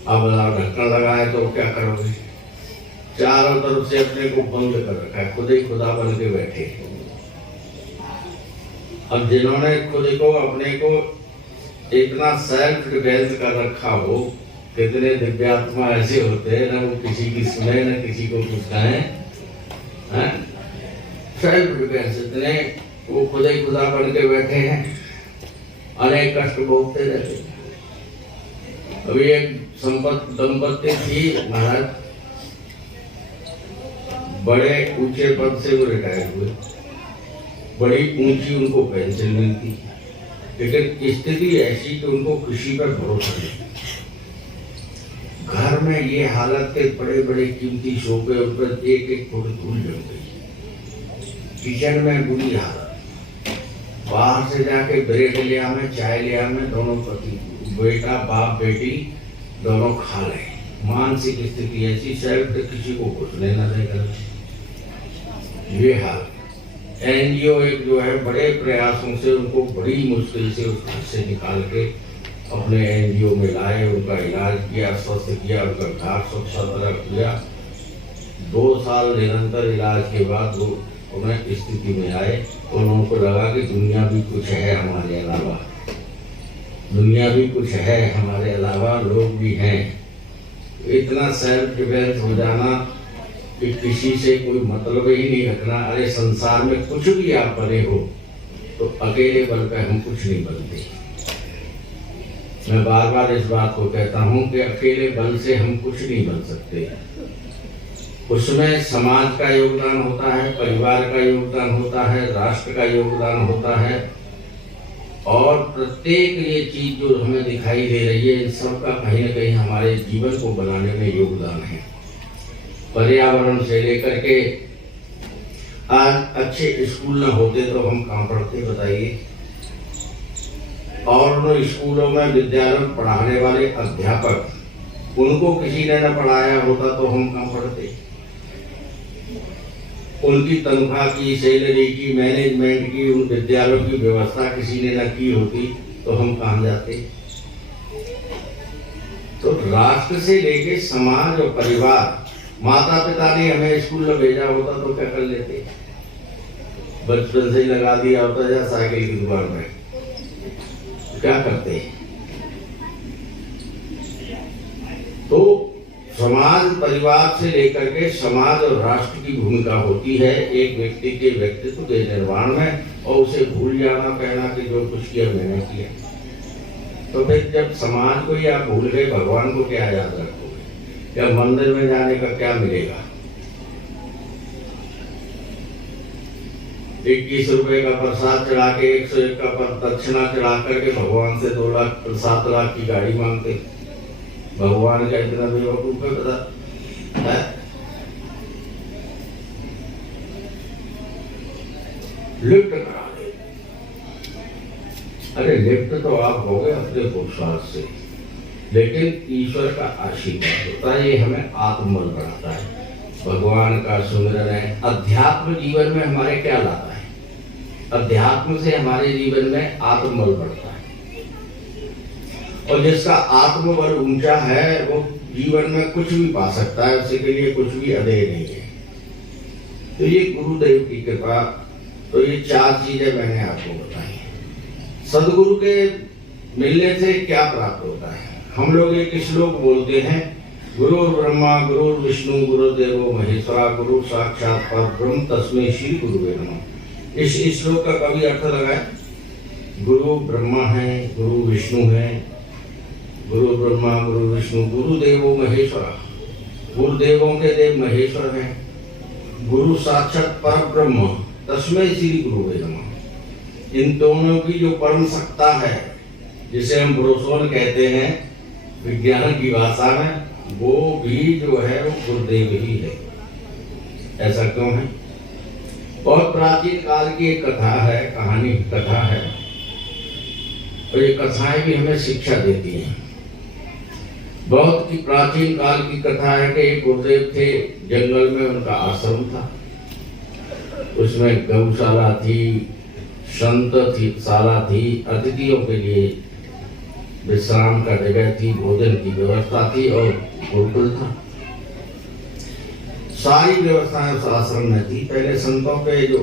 अब ढक्कन लगा है तो क्या करोगे? चारों तरफ से अपने को बंद कर रखा है, खुद ही खुदा बन के बैठे। अब जिन्होंने खुद को अपने को इतना सेल्फ डिफेंस कर रखा हो, कितने दिव्यात्मा ऐसे होते हैं ना, वो किसी की सुने ना किसी को कुछ कहें, सेल्फ डिफेंस इतने, वो खुद ही खुदा बन के बैठे हैं, अनेक कष्ट भोगते रहते हैं। अभी एक दंपत्ति थी महाराज, बड़े ऊंचे पद से वो रिटायर हुए, बड़ी ऊंची उनको पेंशन मिलती, लेकिन स्थिति ऐसी कि उनको किसी पर भरोसा नहीं। घर में ये हालत के बड़े बड़े कीमती सोफे उन पर एक फुट धूल जम गई, किचन में बुरी हालत, बाहर से जाके ब्रेड ले आवे, चाय ले आवे, दोनों पति बेटा बाप बेटी दोनों खा रहे। मानसिक स्थिति ऐसी, सेल्फ किसी को घुसने न देगा, ये हाल। एनजीओ एक जो है बड़े प्रयासों से उनको बड़ी मुश्किल से उस घर से निकाल के अपने एनजीओ में लाए, उनका इलाज किया, स्वस्थ किया, उनका घर स्वच्छ किया। 2 साल निरंतर इलाज के बाद वो उन्हें स्थिति में आए, तो उनको लगा कि दुनिया भी कुछ है हमारे अलावा, दुनिया भी कुछ है हमारे अलावा, लोग भी हैं। इतना सेल्फ डिफेंस हो जाना कि किसी से कोई मतलब ही नहीं रखना। अरे संसार में कुछ भी आप बने हो तो अकेले बल पे हम कुछ नहीं बनते। मैं बार बार इस बात को कहता हूँ कि अकेले बल से हम कुछ नहीं बन सकते। उसमें समाज का योगदान होता है, परिवार का योगदान होता है, राष्ट्र का योगदान होता है, और प्रत्येक ये चीज जो हमें दिखाई दे रही है, इन सबका कहीं ना कहीं हमारे जीवन को बनाने में योगदान है। पर्यावरण से लेकर के आज अच्छे स्कूल न होते तो हम कहाँ पढ़ते बताइए। और उन स्कूलों में विद्यालय में पढ़ाने वाले अध्यापक, उनको किसी ने न पढ़ाया होता तो हम कहाँ पढ़ते। उनकी तनख्वाह की, सैलरी की, मैनेजमेंट की, उन विद्यालयों की व्यवस्था किसी ने न की होती तो हम कहाँ जाते। तो राष्ट्र से लेके समाज और परिवार, माता पिता ने हमें स्कूल में भेजा होता तो क्या कर लेते। बचपन से ही लगा दिया होता या साइकिल की दुकान में, क्या करते। तो समाज परिवार से लेकर के समाज और राष्ट्र की भूमिका होती है एक व्यक्ति के व्यक्तित्व के निर्माण में, और उसे भूल जाना, कहना कि जो कुछ किया मैंने किया। तो फिर जब समाज को ही आप भूल गए, भगवान को क्या याद रखोगे, या मंदिर में जाने का क्या मिलेगा। 21 रुपए का प्रसाद चढ़ा के 101 का दक्षिणा चढ़ा करके भगवान से 2 लाख 7 लाख की गाड़ी मांगते। भगवान का इतना बेवकूफ है पता है? लिफ्ट करा दे। अरे लिफ्ट तो आप हो गए अपने पुरुषार्थ से, लेकिन ईश्वर का आशीर्वाद होता है, ये हमें आत्मबल बढ़ाता है। भगवान का सुमिरन है। अध्यात्म जीवन में हमारे क्या लाता है? अध्यात्म से हमारे जीवन में आत्मबल बढ़ता है, और जिसका आत्मबल ऊंचा है वो जीवन में कुछ भी पा सकता है, उसके लिए कुछ भी अधेय नहीं है। तो ये गुरुदेव की कृपा। तो ये 4 चीजें मैंने आपको बताई। सदगुरु के मिलने से क्या प्राप्त होता है? हम लोग एक श्लोक बोलते हैं, गुरु ब्रह्मा गुरु विष्णु गुरुदेवो महेश्वरा गुरु साक्षात परब्रह्म तस्मै श्री गुरुवे नमः। इस श्लोक का कभी अर्थ लगाए। गुरु ब्रह्मा है, गुरु विष्णु है, गुरु ब्रह्मा गुरु विष्णु गुरुदेवो महेश्वरा, गुरुदेवों के देव महेश्वर है, गुरु साक्षात परब्रह्म तस्मै श्री गुरुवे नमः। इन दोनों की जो परम सत्ता है, जिसे हम ब्रोसोन कहते हैं विज्ञान की भाषा में, वो भी जो है वो गुरुदेव ही है। ऐसा क्यों है? बहुत प्राचीन काल की एक कथा है, कहानी कथा है, और ये कथाएं भी हमें शिक्षा देती हैं। बहुत ही प्राचीन काल की कथा है कि एक गुरुदेव थे, जंगल में उनका आश्रम था, उसमें गौशाला थी, संत थी, शाला थी, अतिथियों के लिए विश्राम का जगह थी, भोजन की व्यवस्था थी, और गुरुकुल था। सारी व्यवस्थाएं उस आश्रम में थी। पहले संतों के जो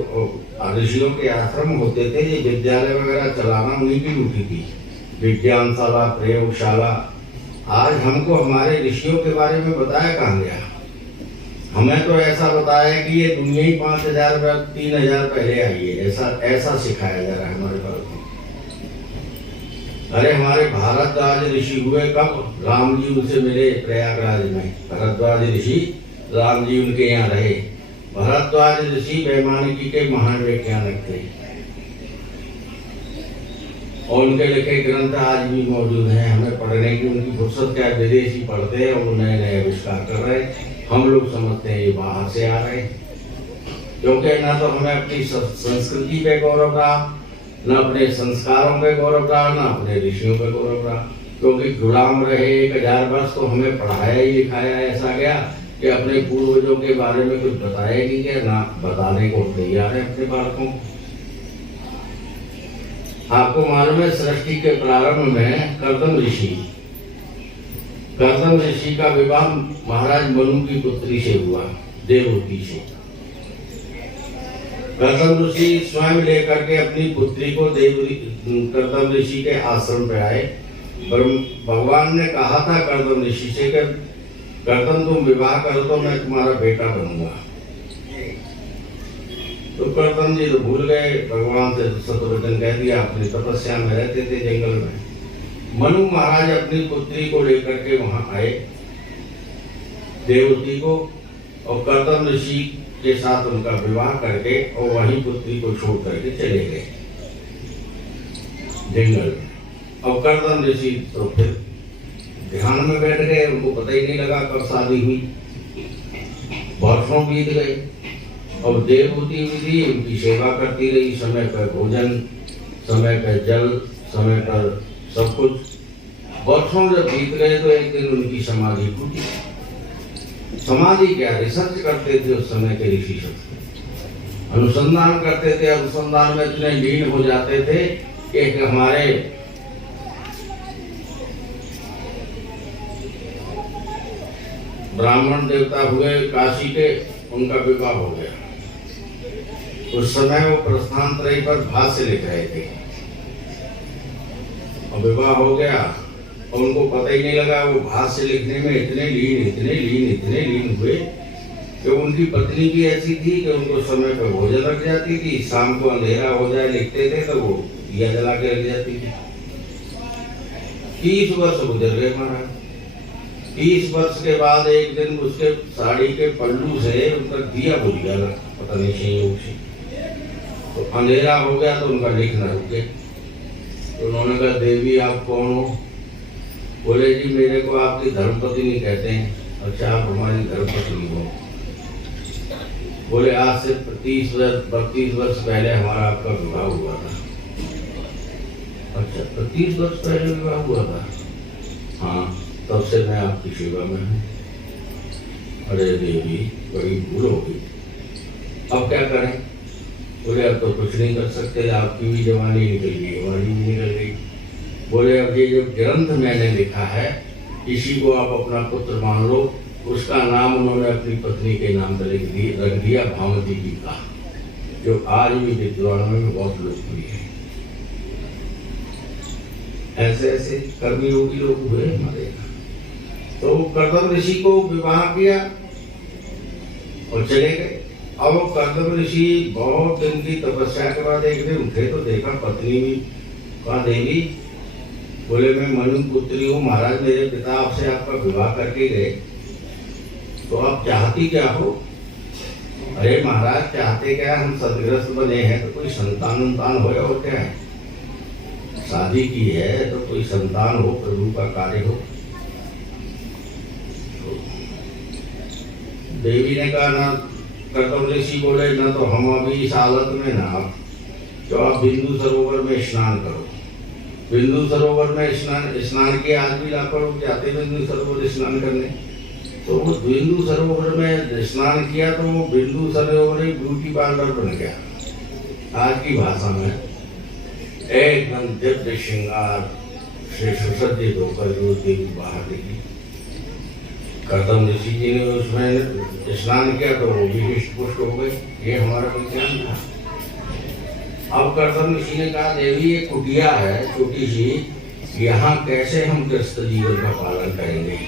ऋषियों के आश्रम होते थे, ये विद्यालय वगैरह चलाना उन्हीं की ड्यूटी थी, विज्ञानशाला, प्रयोगशाला। आज हमको हमारे ऋषियों के बारे में बताया कहाँ गया? हमें तो ऐसा बताया कि ये दुनिया ही 5000 3000 पहले आई है, ऐसा सिखाया जा रहा है हमारे भारत में। अरे हमारे भारद्वाज ऋषि हुए कब? राम जी उनसे मिले प्रयागराज में। भारद्वाज ऋषि, राम जी उनके यहाँ रहे। भारद्वाज ऋषि वैमानिकी के महान वैज्ञानिक थे, और उनके लिखे ग्रंथ आज भी मौजूद हैं। हमें पढ़ने की उनकी फुर्सत क्या, विदेशी पढ़ते हैं और नए नए आविष्कार कर रहे हैं। हम लोग समझते हैं ये बाहर से आ रहे हैं, क्योंकि ना तो हमें अपनी संस्कृति पे गौरव रहा, न अपने संस्कारों पे गौरव रहा, न अपने ऋषियों पे गौरव रहा। क्योंकि गुलाम रहे 1000 वर्ष, तो हमें पढ़ाया ही लिखाया ऐसा गया कि अपने पूर्वजों के बारे में कुछ बताया नहीं गया, ना बताने को तैयार है अपने बालकों को। आपको मालूम है सृष्टि के प्रारंभ में कर्दम ऋषि का विवाह महाराज मनु की पुत्री से हुआ, देवहूति से। कर्दम ऋषि स्वयं लेकर के अपनी पुत्री को कर्दम ऋषि के आश्रम पे आए। भगवान ने कहा था कर्दम ऋषि से कि कर्दम तुम विवाह करो तो मैं तुम्हारा बेटा बनूंगा। तो कर्दम जी तो भूल गए, भगवान से सतवचन कह दिया। अपनी तपस्या में रहते थे जंगल में। मनु महाराज अपनी पुत्री को लेकर के वहां आए, देवहूति को, और कर्दम ऋषि के साथ उनका विवाह करके और वहीं पुत्री को छोड़ करके चले गए। जंगल। अब कर्दम ऋषि तो फिर ध्यान में बैठ गए, उनको पता ही नहीं लगा कब शादी हुई, वर्षों बीत गए। अब देवहूति विधि उनकी सेवा करती रही, समय पर भोजन, समय पर जल, समय पर सब कुछ। वर्षों जब बीत गए तो एक दिन उनकी समाधि टूटी। समाधि क्या, रिसर्च करते थे उस समय के ऋषि सब, अनुसंधान करते थे। अनुसंधान में इतने लीन हो जाते थे कि हमारे ब्राह्मण देवता हुए काशी के, उनका विवाह हो गया। उस समय वो प्रस्थान त्रयी पर भाष्य लिख रहे थे और विवाह हो गया और उनको पता ही नहीं लगा। वो भाष्य लिखने में इतने लीन हुए कि उनकी पत्नी भी ऐसी थी कि उनको समय पर भोजन रख जाती थी, शाम को अंधेरा हो जाए लिखते थे तो वो दिया जला के रख जाती थी। 30 वर्ष गुजर गए महाराज। 30 वर्ष के बाद एक दिन उसके साड़ी के पल्लू से उनका दिया बुझ गया, पता नहीं संयोग से, तो अंधेरा हो गया तो उनका लिखना रुक गया। तो उन्होंने कहा, देवी आप कौन हो? बोले, जी मेरे को आपकी धर्मपत्नी कहते हैं। अच्छा, आप हमारी धर्मपत्नी हो? बोले, आज से 32 वर्ष पहले हमारा आपका विवाह हुआ था। अच्छा, 30 वर्ष पहले विवाह हुआ था? हाँ, तब से मैं आपकी सेवा में हूँ। अरे देवी, बड़ी भूल हो गई, अब क्या करें? बोले, अब तो कुछ नहीं कर सकते, आपकी भी जवानी निकल गई, हमारी भी निकल गई। बोले, अब ये जो ग्रंथ मैंने लिखा है इसी को आप अपना पुत्र मान लो। उसका नाम उन्होंने अपनी पत्नी के नाम पर रख दिया, भावती जी का, जो आज भी विद्वानों में बहुत लोकप्रिय है। ऐसे ऐसे कर्मयोगी लोग हुए हमारे। तो कर्दम ऋषि को विवाह किया और चले गए। अब कर्दम ऋषि बहुत दिन की तपस्या के बाद एक दिन उठे तो देखा पत्नी भी, कहा, देवी, बोले, मैं मनु पुत्री हूँ महाराज, मेरे पिता आपसे आपका विवाह करके गए, तो आप चाहती क्या हो? अरे महाराज, चाहते क्या, हम सदग्रस्त बने हैं तो कोई संतान हो, और क्या है, शादी की है तो कोई संतान हो, प्रभु का कार्य हो। तो देवी ने कहा, ना कर्दम ऋषि बोले, ना तो हम अभी इस हालत में ना, तो आप बिंदु सरोवर में स्नान करो। बिंदु सरोवर में स्नान किया, आज भी लाखों लोग जाते बिंदु सरोवर स्नान करने। तो वो बिंदु सरोवर में स्नान किया तो वो बिंदु सरोवर ही ब्यूटी पार्लर बन गया। आज की भाषा में एकदम दिव्य श्रृंगार से सुसज्जित होकर जो देवी बाहर निकली। कर्दम ऋषि जी ने उसमें स्नान किया तो वो भी हृष्ट पुष्ट हो गए। ये हमारा विज्ञान था। अब कर्दम ऋषि ने कहा, देवी ये कुटिया है छोटी सी, यहाँ कैसे हम गृहस्थ जीवन का पालन करेंगे?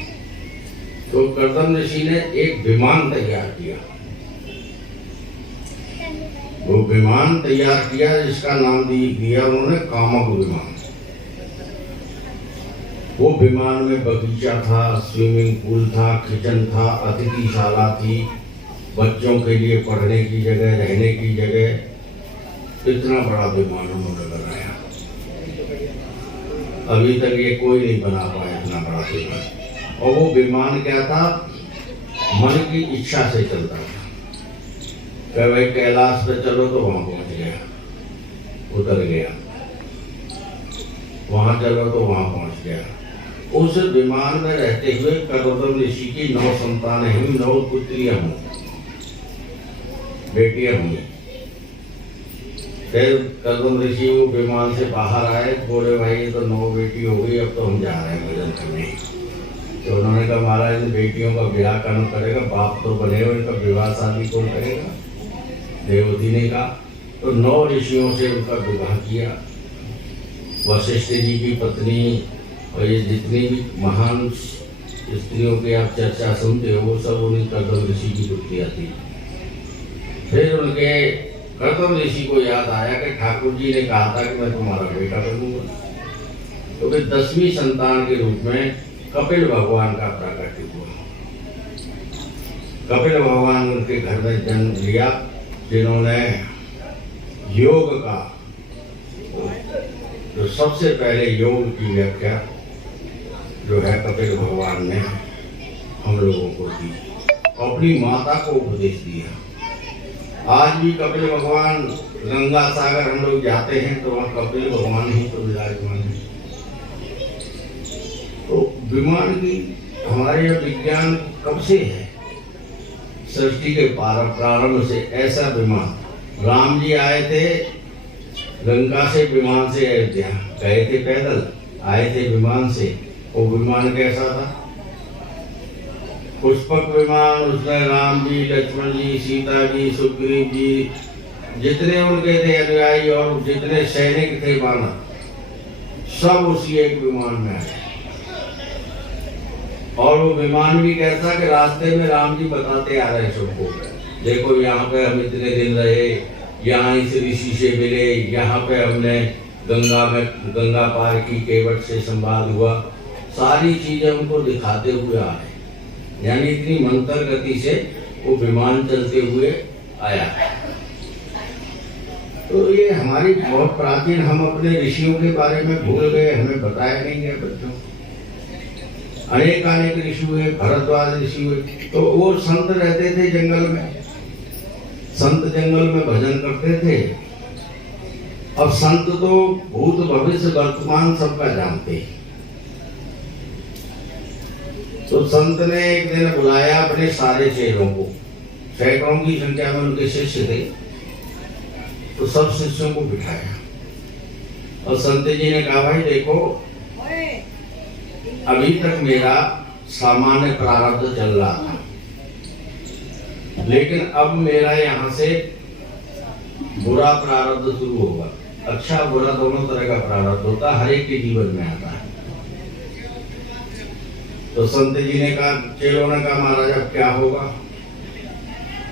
तो कर्दम ऋषि ने एक विमान तैयार किया। वो विमान तैयार किया जिसका नाम दिया उन्होंने कामक विमान। वो विमान में बगीचा था, स्विमिंग पूल था, किचन था, अतिथिशाला थी, बच्चों के लिए पढ़ने की जगह, रहने की जगह। इतना बड़ा विमान उन्होंने बनाया, अभी तक ये कोई नहीं बना पाया इतना बड़ा विमान। और वो विमान क्या था, मन की इच्छा से चलता था। कि भाई कैलाश पे चलो तो वहां पहुंच गया, उतर गया, वहां चलो तो वहां पहुंच गया। उस विमान में रहते हुए कर्दम ऋषि की 9 संतानें हुई, 9 पुत्रियां हुई, बेटियां हुई। फिर कर्दम ऋषि वो विमान से बाहर आए, बोले, भाई ये तो 9 बेटी हो गई, अब तो हम जा रहे हैं भजन करने। तो उन्होंने कहा, महाराज इन बेटियों का विवाह कौन करेगा? बाप तो बने हो, इनका विवाह शादी कौन करेगा? देवती ने कहा। तो 9 ऋषियों से उनका विवाह किया। वशिष्ठ जी की पत्नी और ये जितनी भी महान स्त्रियों की आप चर्चा सुनते हो वो सब उन्हीं कर्दम ऋषि की पुत्रियां थी। फिर उनके कर्दम ऋषि को याद आया कि ठाकुर जी ने कहा था कि मैं तुम्हारा बेटा बनूंगा। तो फिर 10वीं संतान के रूप में कपिल भगवान का प्राकट्य हुआ। कपिल भगवान उनके घर में जन्म लिया, जिन्होंने योग का जो तो सबसे पहले योग की व्याख्या जो है कपिल भगवान ने हम लोगों को दी, अपनी माता को उपदेश दिया। आज भी कपिल भगवान गंगा सागर हम लोग जाते हैं तो वहाँ कपिल भगवान ही तो विराजमान है। तो विमान की हमारे यहाँ विज्ञान कब से है? सृष्टि के प्रारंभ से ऐसा विमान। राम जी आए थे लंका से विमान से अयोध्या, गए थे पैदल, आए थे विमान से। वो विमान कैसा था? पुष्पक विमान। उसमें राम जी, लक्ष्मण जी, सीता जी, सुग्रीव जी, जितने उनके थे अनुयायी और जितने सैनिक थे माना, सब उसी एक विमान में आए। और वो विमान भी कैसा कि रास्ते में राम जी बताते आ रहे सबको, देखो यहाँ पे हम इतने दिन रहे, यहाँ इस ऋषि से मिले, यहाँ पे हमने गंगा पार की, केवट से संवाद हुआ, सारी चीजें उनको दिखाते हुए आ रहे। यानी इतनी मंतर गति से वो विमान चलते हुए आया। तो ये हमारी बहुत प्राचीन, हम अपने ऋषियों के बारे में भूल गए, हमें बताया नहीं गया बच्चों। अनेक ऋषि हुए, भरद्वाज ऋषि हुए, तो वो संत रहते थे जंगल में, संत जंगल में भजन करते थे। अब संत तो भूत भविष्य वर्तमान सबका जानते हैं। तो संत ने एक दिन बुलाया अपने सारे चेलों को, सैकड़ों की संख्या में उनके शिष्य थे, तो सब शिष्यों को बिठाया और संत जी ने कहा, भाई देखो अभी तक मेरा सामान्य प्रारब्ध चल रहा था, लेकिन अब मेरा यहाँ से बुरा प्रारब्ध शुरू होगा। अच्छा बुरा दोनों तरह का प्रारब्ध होता है, हर एक के जीवन में आता है। तो संत जी ने कहा, चेलों ने कहा, महाराज अब क्या होगा?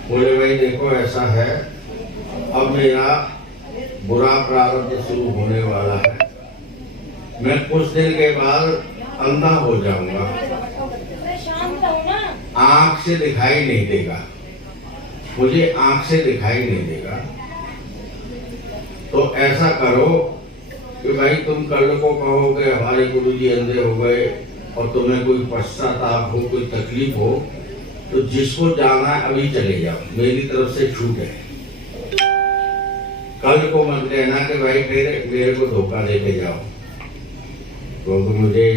बोले, भाई देखो ऐसा है, अब मेरा बुरा प्रारब्ध शुरू होने वाला है, मैं कुछ दिन के बाद अंधा हो जाऊंगा, आंख से दिखाई नहीं देगा, मुझे आंख से दिखाई नहीं देगा। तो ऐसा करो कि भाई तुम कल को कहो कि हमारे गुरुजी अंधे हो गए और तुम्हें कोई पश्चाताप हो, कोई तकलीफ हो, तो जिसको जाना है अभी चले जाओ, मेरी तरफ से छूट है। कल को मत कहना कि भाई मेरे को धोखा देके जाओ, क्योंकि मुझे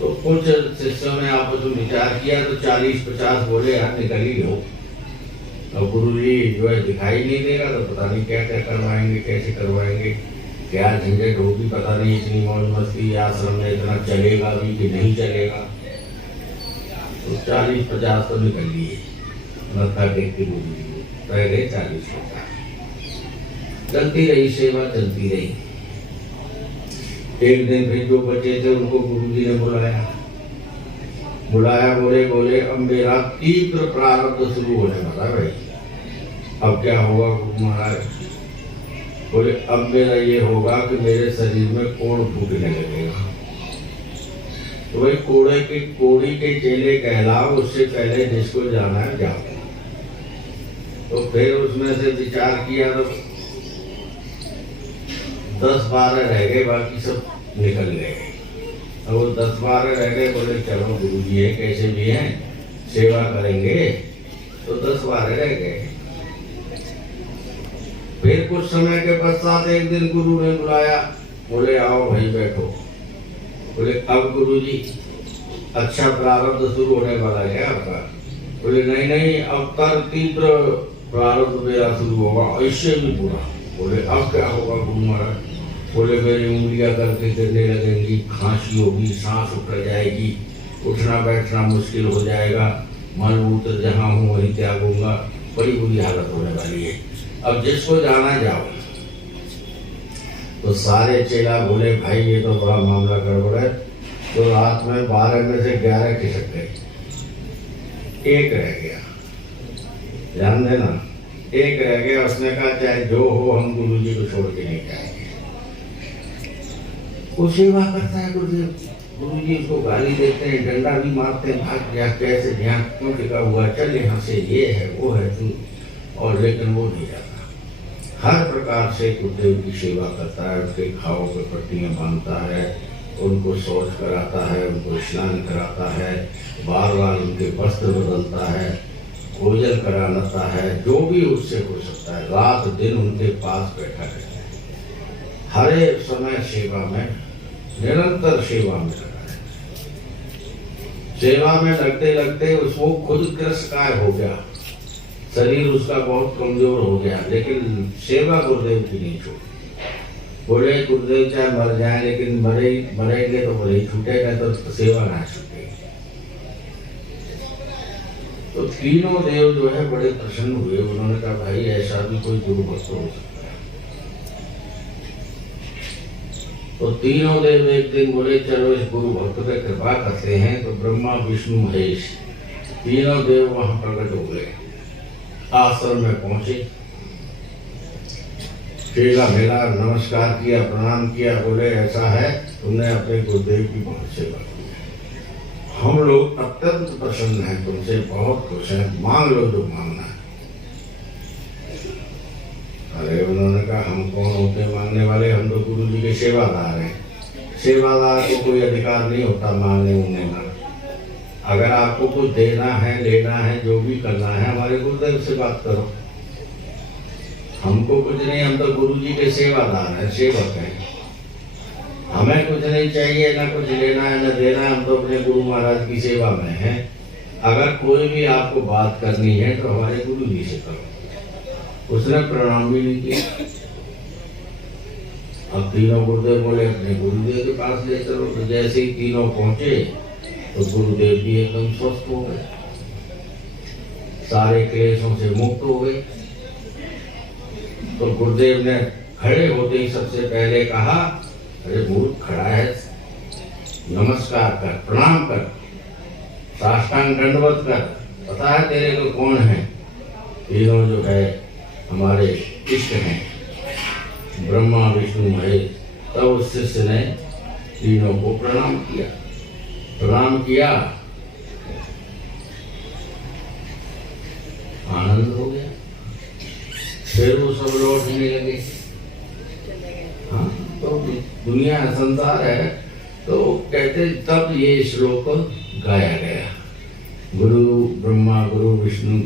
तो कुछ शिष्यों ने आपस में विचार किया तो 40-50 बोले यार निकल ही लो। अब गुरुजी जो है दिखाई नहीं देगा तो पता नहीं क्या क्या करवाएंगे, कैसे करवाएंगे, क्या झंझट होगी, पता नहीं इतनी मौज मस्ती आश्रम में इतना चलेगा भी कि नहीं चलेगा। तो 40-50 तो निकल लिए, मत्था टेक के गुरुजी रह गए 40-50। चलती रही सेवा, चलती रही। एक दिन फिर जो बच्चे थे उनको गुरुजी ने बुलाया, बोले अब मेरा तीव्र प्रारब्ध शुरू होने वाला है भाई। अब क्या होगा गुरु महाराज? बोले अब मेरा ये होगा कि मेरे शरीर में कोड़ फूटने लगेगा। तो भाई कोड़ी के चेले कहलाओ, उससे पहले जिसको जाना है जाओ। तो फिर उसमें से विचार किया तो 10-12 रह गए, बाकी सब निकल गए। अब वो 10-12 रह गए, बोले चलो गुरुजी है, कैसे भी हैं, सेवा करेंगे। तो 10-12 रह गए। फिर कुछ समय के पश्चात एक दिन गुरु ने बुलाया, बोले आओ भाई बैठो। बोले अब गुरुजी अच्छा प्रारब्ध शुरू होने वाला है आपका? बोले नहीं, अब तक तीव्र प्रारब्ध मेरा शुरू होगा, इससे भी बुरा। बोले अब क्या होगा गुरु महाराज? बोले मेरी उंगलियां करके गिरने लगेंगी, खांसी होगी, सांस उतर जाएगी, उठना बैठना मुश्किल हो जाएगा, मलमूत्र जहाँ हूँ वहीं त्यागूंगा, बड़ी बुरी हालत होने वाली है। अब जिसको जाना जाओ। तो सारे चेला बोले भाई ये तो बड़ा मामला गड़बड़ है। तो रात में 12 में से 11 खिसक गए, एक रह गया। ध्यान देना, एक रह गया। उसने कहा चाहे जो हो हम गुरुजी को छोड़ के नहीं जाएंगे। वो सेवा करता है गुरुदेव, गुरुजी उसको गाली देते हैं, डंडा भी मारते हैं, भाग गया, कैसे ध्यान क्यों टिका हुआ, चल यहाँ से, ये है वो है तू, और लेकिन वो नहीं जाता। हर प्रकार से गुरुदेव की सेवा करता है। उनके घावों पे पट्टियाँ बांधता है, उनको शौच कराता है, उनको स्नान कराता है, बार बार उनके वस्त्र बदलता है, भोजन कराता है, जो भी उससे हो सकता है। रात दिन उनके पास बैठा रहता है, हर एक समय सेवा में, निरंतर सेवा में लगा है। सेवा में लगते लगते उसको खुद ग्रस्तकाय हो गया, शरीर उसका बहुत कमजोर हो गया, लेकिन सेवा गुरुदेव की नहीं छोड़ी। बोले गुरुदेव चाहे मर जाए, लेकिन मरेंगे तो भले ही छूटेगा, तो सेवा ना छूटेगी। तो तीनों देव जो है बड़े प्रसन्न हुए। उन्होंने कहा भाई ऐसा भी कोई गुरु भक्त हो सकता है। तो तीनों देव एक दिन बोले चलो इस गुरु भक्त पे कृपा करते हैं। तो ब्रह्मा विष्णु महेश तीनों देव वहां प्रकट हो गए, आश्रम में पहुंचे, फेरा मिला, नमस्कार किया, प्रणाम किया। बोले ऐसा है तुमने अपने गुरुदेव की बहुत सेवा की है, हम लोग अत्यंत प्रसन्न हैं तुमसे, बहुत खुश हैं, मांग लो जो मांगना है। अरे उन्होंने कहा हम कौन होते मांगने वाले, हम तो गुरु जी के सेवादार हैं। सेवादार को कोई अधिकार नहीं होता मांगने उंगने का। अगर आपको कुछ देना है, लेना है, जो भी करना है, हमारे गुरुदेव से बात करो। हमको कुछ नहीं, हम तो गुरु जी के सेवादार हैं, सेवक हैं। हमें कुछ नहीं चाहिए, ना कुछ लेना है ना देना है, हम तो अपने गुरु महाराज की सेवा में हैं। अगर कोई भी आपको बात करनी है तो हमारे गुरु जी से करो। उसने प्रणाम भी नहीं किया। अब तीनों गुरुदेव बोले अपने गुरुदेव के पास ले चलो। तो जैसे ही तीनों पहुंचे तो गुरुदेव भी एकदम स्वस्थ हो गए, सारे क्लेशों से मुक्त हो गए। तो गुरुदेव ने खड़े होते ही सबसे पहले कहा अरे मूर्ख खड़ा है, नमस्कार कर, प्रणाम कर, साष्टांग दंडवत कर, पता है तेरे को कौन है? तीनों जो है हमारे इष्ट हैं, ब्रह्मा विष्णु महेश। तब उस शिष्य ने तीनों को प्रणाम किया। आनंद हो गया। फिर वो सब लौटने लगे। हाँ, तो दुनिया संसार है। तो कहते तब ये श्लोक गाया गया, गुरु ब्रह्मा गुरु विष्णु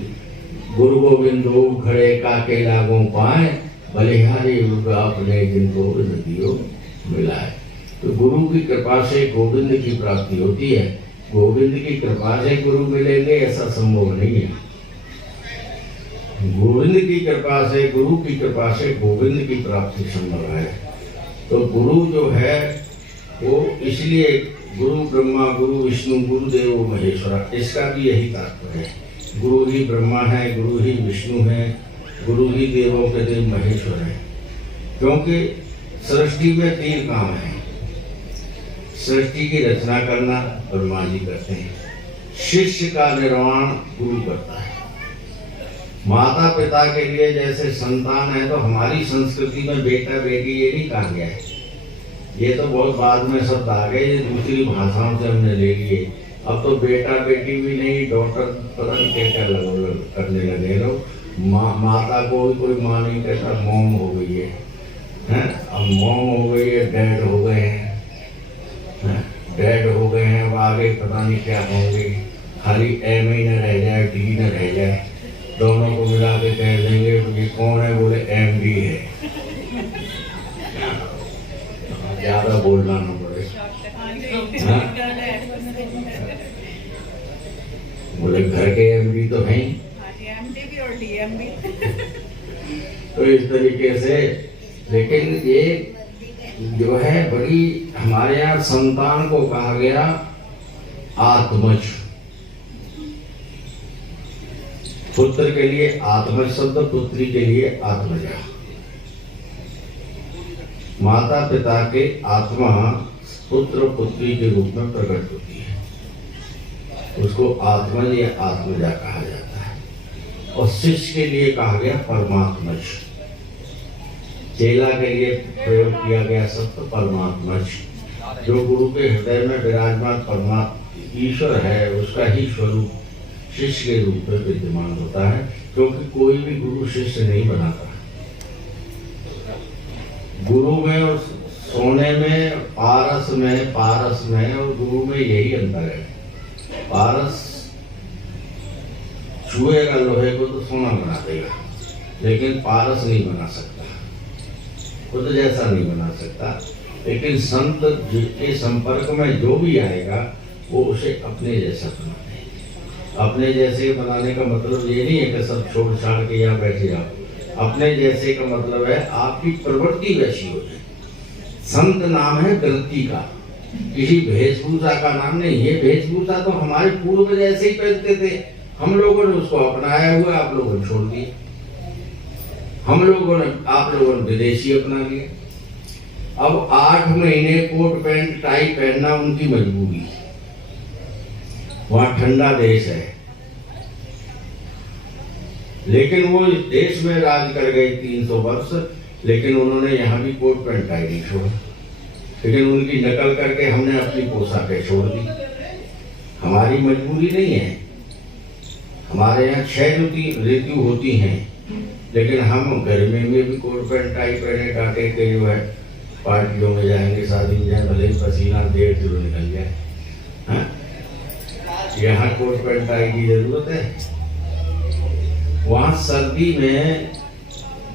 गुरु गोविंदो घड़े काके लागो पाए, बलिहारी युग आपने जिनको दियो मिलाए। तो गुरु की कृपा से गोविंद की प्राप्ति होती है। गोविंद की कृपा से गुरु मिलेंगे ऐसा संभव नहीं है। गोविंद की कृपा से, गुरु की कृपा से गोविंद की प्राप्ति संभव है। तो गुरु जो है वो इसलिए गुरु ब्रह्मा गुरु विष्णु गुरुदेव महेश्वरा, इसका भी यही तात्पर्य है। गुरु ही ब्रह्मा है, गुरु ही विष्णु है, गुरु ही देवों के देव महेश्वर है। क्योंकि सृष्टि में 3 काम है। सृष्टि की रचना करना ब्रह्मा जी करते हैं, शिष्य का निर्माण गुरु करता है। माता पिता के लिए जैसे संतान है, तो हमारी संस्कृति में बेटा बेटी ये नहीं कहा गया है। ये तो बहुत बाद में शब्द आ गए, ये दूसरी भाषाओं से हमने ले लिए। अब तो बेटा बेटी भी नहीं, डॉक्टर पता नहीं क्या करने लगे लोग। माता को भी कोई माँ नहीं कहता, मॉम हो गई है, अब मॉम हो गई है, डैड हो गए हैं, डैड हो गए हैं। अब आगे पता नहीं क्या होंगे, खाली एम ही न रह जाए, डी न रह जाए, दोनों को मिला के कह देंगे ये कौन है? बोले MD है। ज्यादा बोलना ना पड़े। बोले घर के MD तो हैं, MD भी और DM भी। तो इस तरीके से, लेकिन ये जो है बड़ी, हमारे यहाँ संतान को कहा गया आत्मज। पुत्र के लिए आत्मज शब्द, पुत्री के लिए आत्मजा। माता पिता के आत्मा पुत्र पुत्री के रूप में प्रकट होती है, उसको आत्मज या आत्मजा कहा जाता है। और शिष्य के लिए कहा गया परमात्मज। चेला के लिए प्रयोग किया गया शब्द परमात्मज। जो गुरु के हृदय में विराजमान परमात्मा ईश्वर है, उसका ही स्वरूप शिष्य के रूप में विद्यमान होता है। क्योंकि कोई भी गुरु शिष्य नहीं बनाता, गुरु में और सोने में, पारस में और गुरु में यही अंतर है। पारस छुएगा लोहे को तो सोना बना देगा, लेकिन पारस नहीं बना सकता, खुद जैसा नहीं बना सकता। लेकिन संत के संपर्क में जो भी आएगा वो उसे अपने जैसा बना देगा। अपने जैसे बनाने का मतलब ये नहीं है कि सब छोड़ छाड़ के यहाँ बैठे जाओ। अपने जैसे का मतलब है आपकी प्रवृत्ति वैसी हो जाए। संत नाम है वृत्ति का, किसी वेशभूषा का नाम नहीं। ये वेशभूषा तो हमारे पूर्व जैसे ही पहनते थे, हम लोगों ने उसको अपनाया हुआ, आप लोगों ने छोड़ दिए। हम लोगों ने, आप लोगों ने विदेशी अपना लिया। अब 8 महीने कोट पैंट टाई पहनना उनकी मजबूरी। वहां ठंडा देश है, लेकिन वो इस देश में राज कर गए 300 वर्ष, लेकिन उन्होंने यहाँ भी कोट पैंट टाई नहीं छोड़ा। लेकिन उनकी नकल करके हमने अपनी पोशाकें छोड़ दी। हमारी मजबूरी नहीं है। हमारे यहाँ 6 ऋतु होती हैं, लेकिन हम गर्मी में भी कोट पैंट टाई पहने टाटे के जो है पार्टियों में जाएंगे, शादी में जाए, भले ही पसीना 1.5 किलो निकल जाए। हाँ? यहाँ कोट पैंट टाई की जरूरत है। वहाँ सर्दी में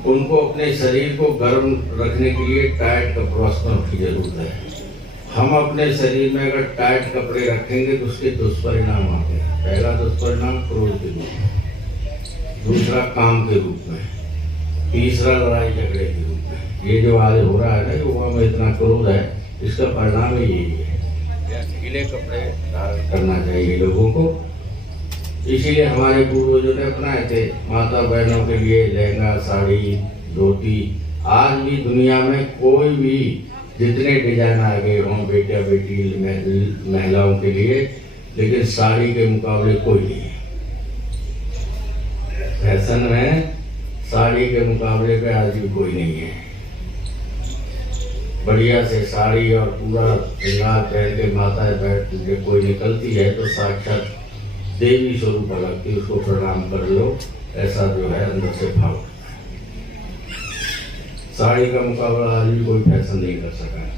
उनको अपने शरीर को गर्म रखने के लिए टाइट वस्त्रों की जरूरत है। हम अपने शरीर में अगर टाइट कपड़े रखेंगे तो उसके दुष्परिणाम आते हैं। पहला दुष्परिणाम क्रोध के रूप में, दूसरा काम के रूप में, तीसरा लड़ाई झगड़े के रूप में। ये जो आज हो रहा है ना, युवा में इतना क्रोध है, इसका परिणाम ही यही है। ढीले कपड़े धारण करना चाहिए लोगों को। इसीलिए हमारे पूर्वजों ने अपनाए थे। माता बहनों के लिए लहंगा, साड़ी, धोती। आज भी दुनिया में कोई भी जितने डिजाइन आ गए हों बेटा बेटी महिलाओं के लिए, लेकिन साड़ी के मुकाबले कोई नहीं है। फैशन में साड़ी के मुकाबले पे आज भी कोई नहीं है। बढ़िया से साड़ी और पूरा श्रृंगार पहन के माता बैठ के कोई निकलती है तो साक्षात देवी स्वरूप लगती, उसको प्रणाम कर लो, ऐसा जो है अंदर से भाव। साड़ी का मुकाबला आज भी कोई फैशन नहीं कर सका है।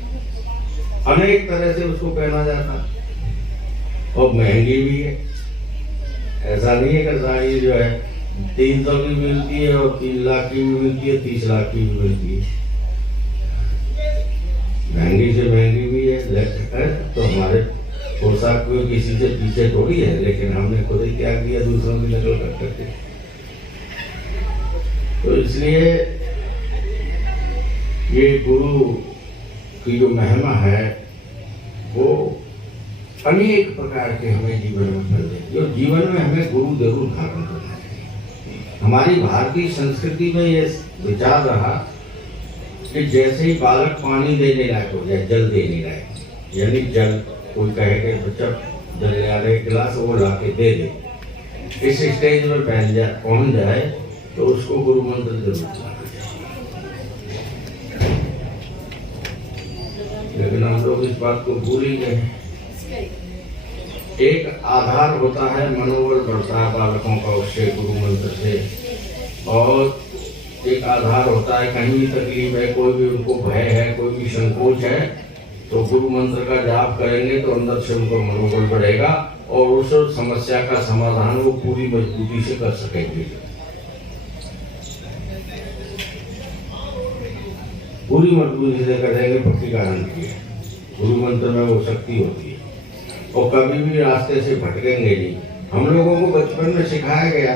अनेक तरह से उसको पहना जाता है और महंगी भी है। ऐसा नहीं है कि साड़ी जो है 300 की मिलती है और 3 लाख की भी मिलती है, 30 लाख की भी मिलती है। महंगी से महंगी भी है। तो हमारे पोशाक को किसी से पीछे थोड़ी है, लेकिन हमने खुद ही क्या किया, दूसरों की नकल कर करके। तो इसलिए ये गुरु की जो महिमा है वो अनेक प्रकार के हमें जीवन में मिल देती है। और जीवन में हमें गुरु जरूर धारण करना चाहिए। हमारी भारतीय संस्कृति में ये विचार रहा कि जैसे ही बालक पानी देने लायक हो जाए, जल देने लायक, यानी जल कोई कहे कि बच्चा जल ले आ रहे गिलास, वो ला के दे दे, इस स्टेज में पहुंच जाए तो उसको गुरु मंत्र जरूर लाना चाहिए। लेकिन हम लोग इस बात को भूल ही गए। एक आधार होता है, मनोबल बढ़ता है बालकों का उससे, गुरु मंत्र से। और एक आधार होता है, कहीं भी तकलीफ है, कोई भी उनको भय है, कोई भी संकोच है, तो गुरु मंत्र का जाप करेंगे तो अंदर से उनको मनोबल बढ़ेगा और उस समस्या का समाधान वो पूरी मजबूती से कर सकेंगे। पूरी मजबूती से करेंगे, पक्की गारंटी है। गुरु मंत्र में वो शक्ति होती है और कभी भी रास्ते से भटकेंगे नहीं। हम लोगों को बचपन में सिखाया गया,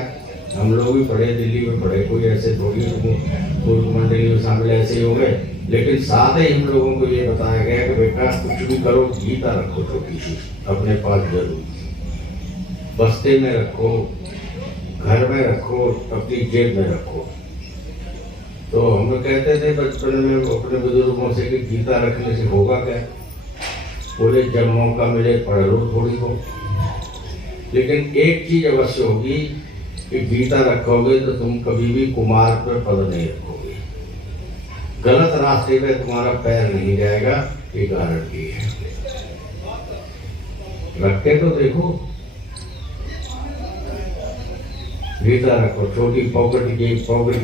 हम लोग भी पढ़े, दिल्ली में पढ़े, कोई ऐसे थोड़ी गुरु मंडली में शामिल ऐसे ही हो गए। लेकिन साथ ही हम लोगों को ये बताया गया कि बेटा कुछ भी करो, गीता रखो छोटी सी अपने पास जरूर, बस्ते में रखो, घर में रखो, अपनी जेब में रखो। तो हम कहते थे बचपन में अपने बुजुर्गों से कि गीता रखने से होगा क्या? बोले जब मौका मिले पढ़ लो थोड़ी हो, लेकिन एक चीज अवश्य होगी कि गीता रखोगे तो तुम कभी भी कुमार पर पद नहीं रखोगे, गलत रास्ते पे तुम्हारा पैर नहीं जाएगा, ये गारंटी है। रख के तो देखो, गीता रखो, छोटी पॉकेट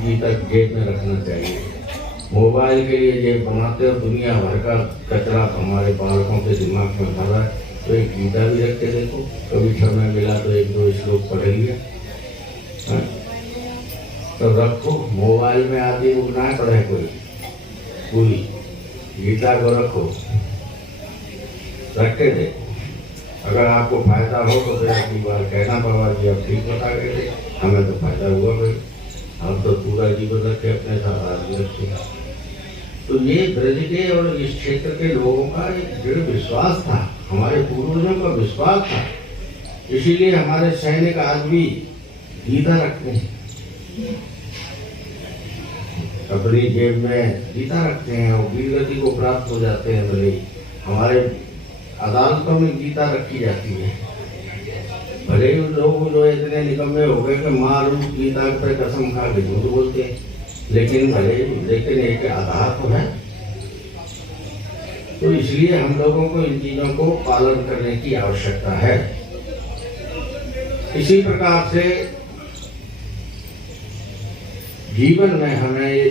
गीता जेब में रखना चाहिए। मोबाइल के लिए जेब बनाते हो, दुनिया भर का कचरा हमारे बालकों के दिमाग में भर रहा है। तो एक गीता भी रख के देखो, कभी समय मिला तो एक दो श्लोक पढ़ लिया। तो रखो, मोबाइल में आदि बुक ना पढ़े कोई, पूरी गीता को रखो, रख के देखो। अगर आपको फायदा हो तो फिर अगली बार कहना बाबा जी आप ठीक बता गए थे, हमें तो फायदा हुआ भाई। हम तो पूरा जीवन रखे अपने साथ आदमी रखे। तो ये ब्रज के और इस क्षेत्र के लोगों का एक दृढ़ विश्वास था, हमारे पूर्वजों का विश्वास था। इसीलिए हमारे सैनिक आज भी गीता रखते हैं, अपनी जेब में गीता रखते हैं और वीर गति को प्राप्त हो जाते हैं। भले हमारे अदालतों में गीता रखी जाती है, भले ही लोग जो इतने निकम्मे हो गए कि मारू गीता पर कसम खा के झूठ बोलते हैं, लेकिन एक आधार तो है। तो इसलिए हम लोगों को इन चीजों को पालन करने की आवश्यकता है। इसी प्रकार से जीवन में हमें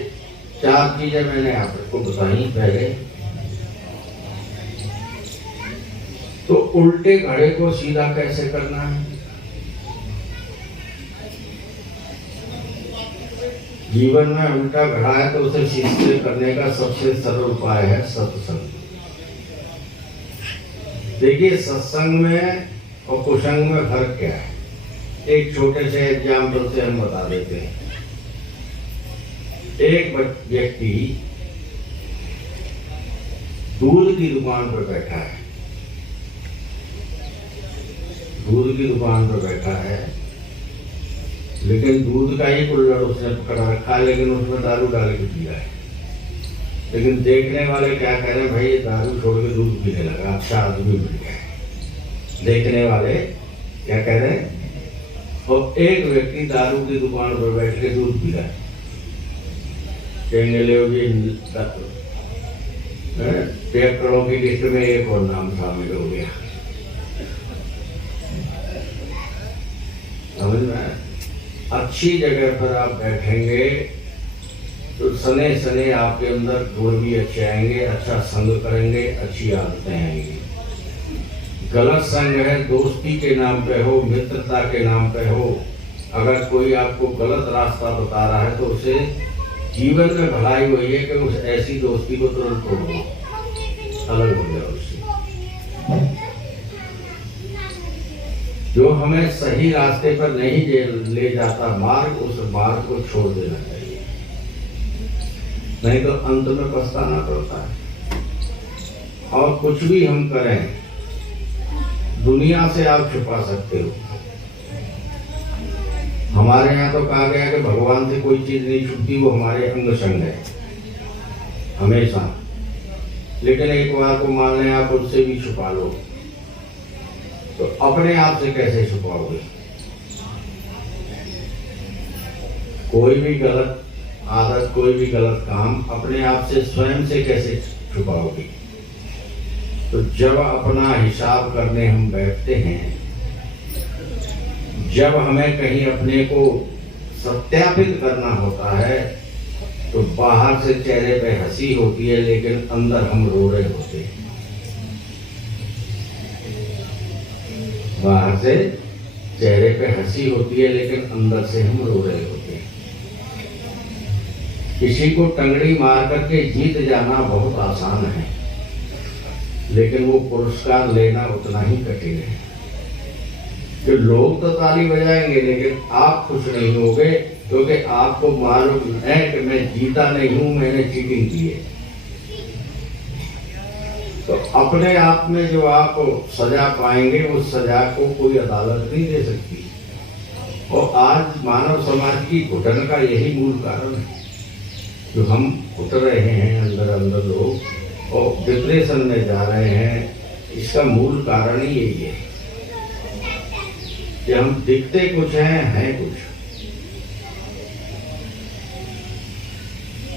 4 चीजें मैंने आपको बताई पहले। तो उल्टे घड़े को सीधा कैसे करना है, जीवन में उल्टा घड़ा है तो उसे सीधे करने का सबसे सरल उपाय है सत्संग। देखिए सत्संग में और कुसंग में फर्क क्या है, एक छोटे से एग्जाम्पल से हम बता देते हैं। एक व्यक्ति दूध की दुकान पर बैठा है, दूध की दुकान पर बैठा है, लेकिन दूध का ही कुल्हड़ उसने पकड़ा रखा है, लेकिन उसमें दारू डाल के पिया है। लेकिन देखने वाले क्या कह रहे हैं, भाई ये दारू छोड़ के दूध पीने लगा, अच्छा आदमी मिल गया। देखने वाले क्या कह रहे हैं। और एक व्यक्ति दारू की दुकान पर बैठ के दूध पी रहा है, कहेंगे ले पियक्कड़ों की लिस्ट में एक और नाम शामिल हो गया। समझ में, अच्छी जगह पर आप बैठेंगे तो सने सने आपके अंदर गुण भी अच्छे आएंगे, अच्छा संग करेंगे, अच्छी आदतें आएंगी। गलत संग है, दोस्ती के नाम पे हो, मित्रता के नाम पे हो, अगर कोई आपको गलत रास्ता बता रहा है तो उसे जीवन में भलाई वही है कि उस ऐसी दोस्ती को तुरंत तोड़ दो, अलग हो जाओ उससे। जो हमें सही रास्ते पर नहीं ले जाता मार्ग, उस मार्ग को छोड़ देना चाहिए, नहीं तो अंत में पछताना पड़ता है। और कुछ भी हम करें, दुनिया से आप छुपा सकते हो। हमारे यहाँ तो कहा गया कि भगवान से कोई चीज नहीं छुपती, वो हमारे अंग संग है हमेशा। लेकिन एक बार को मान लें आप उससे भी छुपा लो, तो अपने आप से कैसे छुपाओगे? कोई भी गलत आदत, कोई भी गलत काम अपने आप से स्वयं से कैसे छुपाओगे? तो जब अपना हिसाब करने हम बैठते हैं, जब हमें कहीं अपने को सत्यापित करना होता है, तो बाहर से चेहरे पे हंसी होती है, लेकिन अंदर हम रो रहे होते हैं। बाहर से चेहरे पे हंसी होती है, लेकिन अंदर से हम रो रहे होते हैं। किसी को टंगड़ी मार करके जीत जाना बहुत आसान है, लेकिन वो पुरस्कार लेना उतना ही कठिन है। कि लोग तो ताली बजाएंगे, लेकिन आप खुश नहीं होगे, क्योंकि आपको मालूम है कि मैं जीता नहीं हूं, मैंने चीटिंग की है। तो अपने आप में जो आप सजा पाएंगे, उस सजा को कोई अदालत नहीं दे सकती। और आज मानव समाज की घुटन का यही मूल कारण है, जो हम घुट रहे हैं अंदर अंदर लोग और डिप्रेशन में जा रहे हैं। इसका मूल कारण ही यही है कि हम दिखते कुछ हैं कुछ।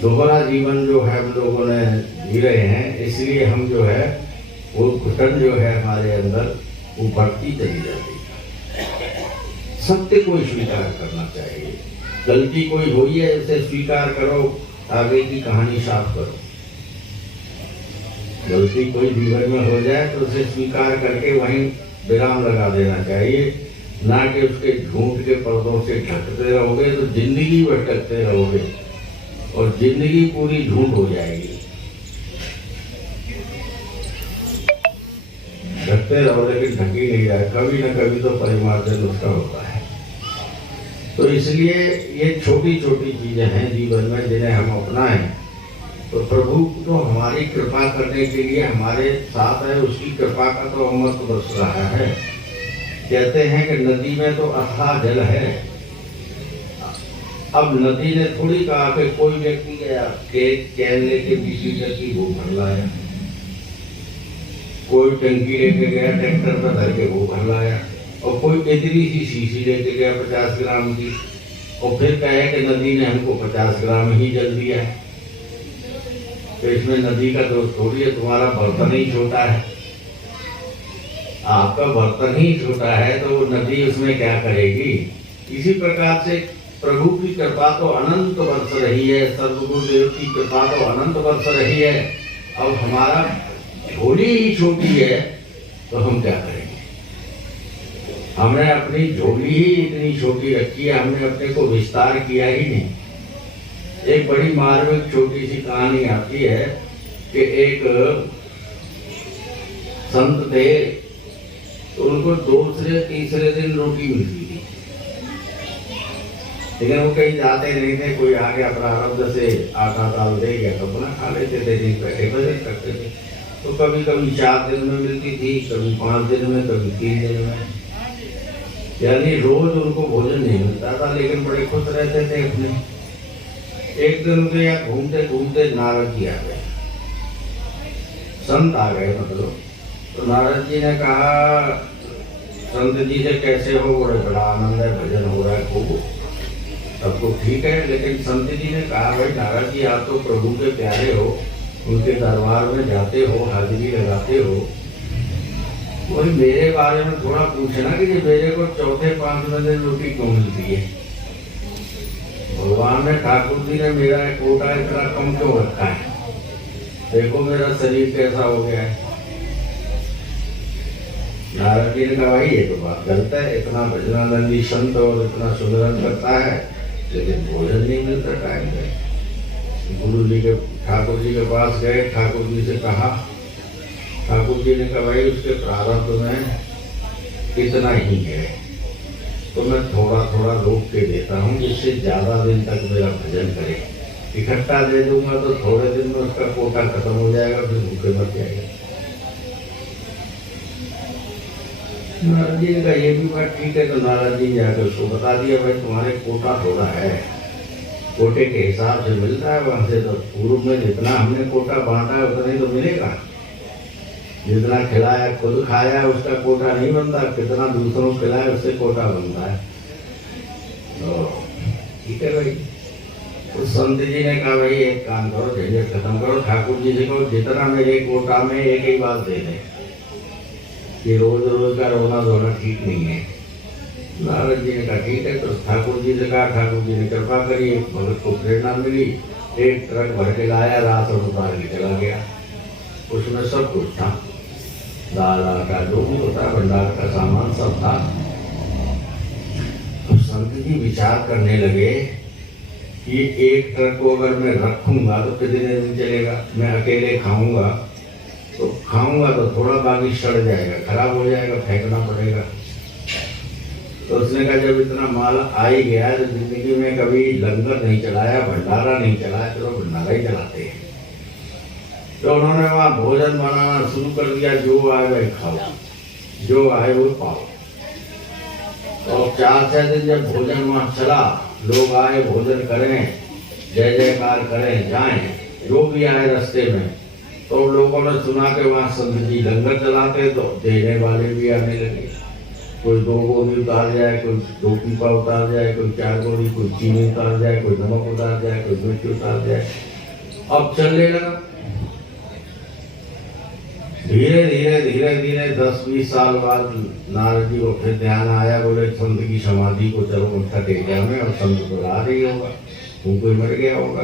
दोबारा जीवन जो है हम लोगों ने जी रहे हैं, इसलिए हम जो है वो घुटन जो है हमारे अंदर वो बढ़ती चली जाती है। सत्य को स्वीकार करना चाहिए। गलती कोई हुई है उसे स्वीकार करो, आगे की कहानी साफ करो। गलती कोई जीवन में हो जाए तो उसे स्वीकार करके वहीं विराम लगा देना चाहिए, ना कि उसके झूठ के पर्दों से ढकते रहोगे तो जिंदगी भटकते रहोगे और जिंदगी पूरी झूठ हो जाएगी। ढकते रहो लेकिन ढकी नहीं जाए, कभी ना कभी तो परिमार्जन उसका होता है। तो इसलिए ये छोटी छोटी चीजें हैं जीवन में जिन्हें हम अपनाएं तो प्रभु तो हमारी कृपा करने के लिए हमारे साथ है, उसकी कृपा का तो अमृत बरस रहा है। कहते हैं कि नदी में तो अथाह जल है। अब नदी ने थोड़ी कहा कि कोई व्यक्ति गया कैन लेके 20 लीटर की वो भर लाया, कोई टंकी लेके गया ट्रैक्टर पर धर के वो भर लाया, और कोई इतनी सी शीशी लेके गया 50 ग्राम की, और फिर कहे कि नदी ने हमको 50 ग्राम ही जल दिया है। तो इसमें नदी का दोष थोड़ी है, तुम्हारा बर्तन ही छोटा है। आपका बर्तन ही छोटा है तो नदी उसमें क्या करेगी। इसी प्रकार से प्रभु की कृपा तो अनंत वर्ष रही है, सर्वगुरुदेव की कृपा तो अनंत वर्ष रही है। अब हमारा झोली ही छोटी है तो हम क्या करेंगे। हमने अपनी झोली ही इतनी छोटी रखी है, हमने अपने को विस्तार किया ही नहीं। एक बड़ी मार्मिक छोटी सी कहानी आती है कि एक संत थे तो उनको दूसरे तीसरे दिन रोटी मिलती थी, लेकिन वो कहीं जाते नहीं थे। कोई आ गया प्रारब्ध से आटा दाल दे गया तो अपना खा लेते थे, दिन बैठे बजे करते थे। तो कभी कभी 4 दिन में मिलती थी, कभी 5 दिन में, कभी 3 दिन में, यानी रोज उनको भोजन नहीं मिलता था, लेकिन बड़े खुश रहते थे अपने। एक दिन उनके यहाँ घूमते घूमते नारद जी आ गए, संत आ गए मतलब। तो नारद जी ने कहा संत जी से कैसे हो, बड़े बड़ा आनंद है, भजन हो रहा है खूब, सब तो ठीक है। लेकिन संत जी ने कहा भाई नारद जी आप तो प्रभु के प्यारे हो, उनके दरबार में जाते हो, हाजिरी लगाते हो, वही मेरे बारे में थोड़ा पूछना कि मेरे को चौथे 5वें दिन रोटी क्यों मिलती है। भगवान ने ठाकुर जी ने मेरा कोटा इतना कम क्यों रखा है, देखो मेरा शरीर कैसा हो गया है। नारद जी ने कहा भाई ये तो बात गलत है, इतना भजनानंदी संत और इतना सुमिरन करता है लेकिन भोजन नहीं मिलता टाइम पे। गुरु जी के ठाकुर जी के पास गए, ठाकुर जी से कहा, ठाकुर जी ने कहा भाई उसके प्रारब्ध में इतना ही है तो मैं थोड़ा थोड़ा रोक के देता हूँ जिससे ज्यादा दिन तक मेरा भजन करे। इकट्ठा दे दूंगा तो थोड़े दिन में उसका कोटा खत्म हो जाएगा, फिर भूखे मर जाएगा। नारद जी ने कहा ये भी बात ठीक है। तो नारद जी जाकर उसको बता दिया भाई तुम्हारे कोटा थोड़ा है, कोटे के हिसाब से मिलता है वहां से। तो पूर्व में जितना हमने कोटा बांटा है उतना ही तो मिलेगा, जितना खिलाया खुद खाया उसका कोटा नहीं बनता, कितना दूसरों को खिलाया उससे कोटा बनता है। तो ठीक है भाई। उस संत जी ने कहा भाई एक काम करो, झंझट खत्म करो, ठाकुर जी से कहो जितना मेरे कोटा में एक ही बात दे दें, कि रोज रोज का रोना धोना ठीक नहीं है। नारद जी ने कहा ठीक है। तो ठाकुर जी से कहा, ठाकुर जी ने कृपा करी, एक भगत को प्रेरणा मिली, एक ट्रक भर के लाया, रात और उतार के चला गया। उसमें सब कुछ था, दाल आटा जो भी होता है भंडार का सामान सब था। तो संत जी विचार करने लगे कि एक ट्रक को अगर मैं रखूंगा तो कितने दिन चलेगा, मैं अकेले खाऊंगा तो थोड़ा बाकी सड़ जाएगा, खराब हो जाएगा, फेंकना पड़ेगा। तो उसने कहा जब इतना माल आ ही गया तो जिंदगी में कभी लंगर नहीं चलाया, भंडारा नहीं चलाया, तो भंडारा ही चलाते हैं। तो उन्होंने वहाँ भोजन बनाना शुरू कर दिया, जो आए वही खाओ, जो आए वो पाओ। तो 4-6 दिन जब भोजन वहाँ चला, लोग आए भोजन करें, जय जयकार करें, जाएं, जो भी आए रास्ते में। तो लोगों ने सुना कि वहाँ संत जी लंगर चलाते, तो देने वाले भी आने लगे। कोई 2 गोली उतार जाए, कोई 2 पीपा उतार जाए, कोई 4 गोली, कोई चीनी उतार जाए, कोई नमक उतार जाए, कोई मिर्ची उतार जाए। अब चलने लगा धीरे धीरे 10-20 साल बाद नारद जी को फिर ध्यान आया, बोले संत की समाधि को चलो मत्था टेक में, और संत तो ला रही होगा, तुमको मर गया होगा।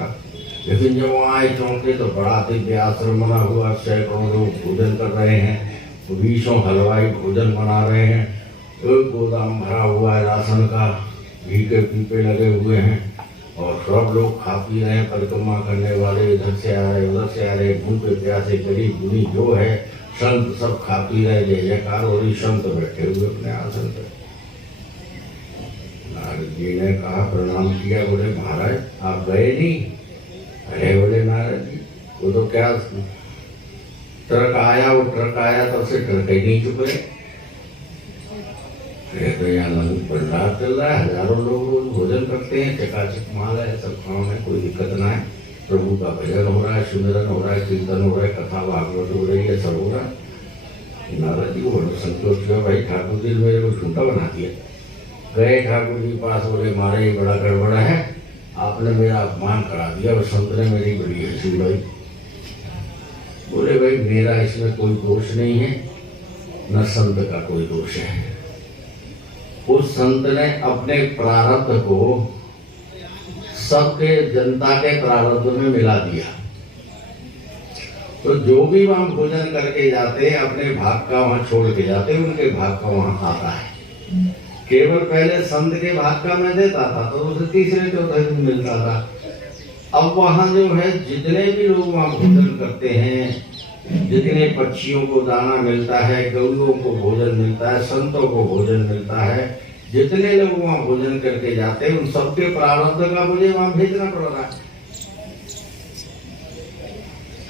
लेकिन जब वहाँ आए चौंके तो बड़ा दिव्य आश्रम बना हुआ, सैकड़ों लोग भोजन कर रहे हैं, 20 हलवाई भोजन बना रहे हैं, एक गोदाम भरा हुआ है राशन का, घी के पीपे लगे हुए हैं और सब लोग खा पी रहे हैं। परिक्रमा करने वाले इधर से आ रहे उधर से आ रहे, भूखे प्यासे गरीब गुनी जो है संत सब खा पी रहे, जय जयकार हो रही, संत बैठे हुए अपने आसन पर। नारद जी ने कहा, प्रणाम किया, बोले महाराज आप गए नहीं? अरे बोले नारद जी वो तो क्या ट्रक आया, वो ट्रक आया तब से ट्रक ही नहीं चुप रहे। तो यहाँ भंडार चल रहा है, हजारों लोग भोजन करते हैं, चकाचक माल है, सब खाओ में कोई दिक्कत ना है। प्रभु का भजन हो रहा है, सुमिरन हो रहा है, कीर्तन हो रहा है, कथा भागवत हो रही है, सब हो रहा है। नारद जी को बड़ा संतोष हुआ, भाई ठाकुर जी मेरे को झूठा बना दिया। गए ठाकुर जी पास, बोले मारे ये बड़ा गड़बड़ है, आपने मेरा अपमान करा दिया और संत ने मेरी बड़ी हंसी उड़ाई। बोले भाई मेरा इसमें कोई दोष नहीं है, न संत का कोई दोष है। उस संत ने अपने प्रारब्ध को सबके जनता के प्रारब्ध में मिला दिया। तो जो भी वहां भोजन करके जाते अपने भाग का वहां छोड़ के जाते, उनके भाग का वहां आता है। केवल पहले संत के भाग का मैं देता था तो उसे तीसरे चौथे दिन मिलता था। अब वहां जो है जितने भी लोग वहां भोजन करते हैं, जितने पक्षियों को दाना मिलता है, गौओं को भोजन मिलता है, संतों को भोजन मिलता है, जितने लोग वहां भोजन करके जाते हैं उन सबके प्रारब्ध का मुझे वहां भेजना पड़ रहा है।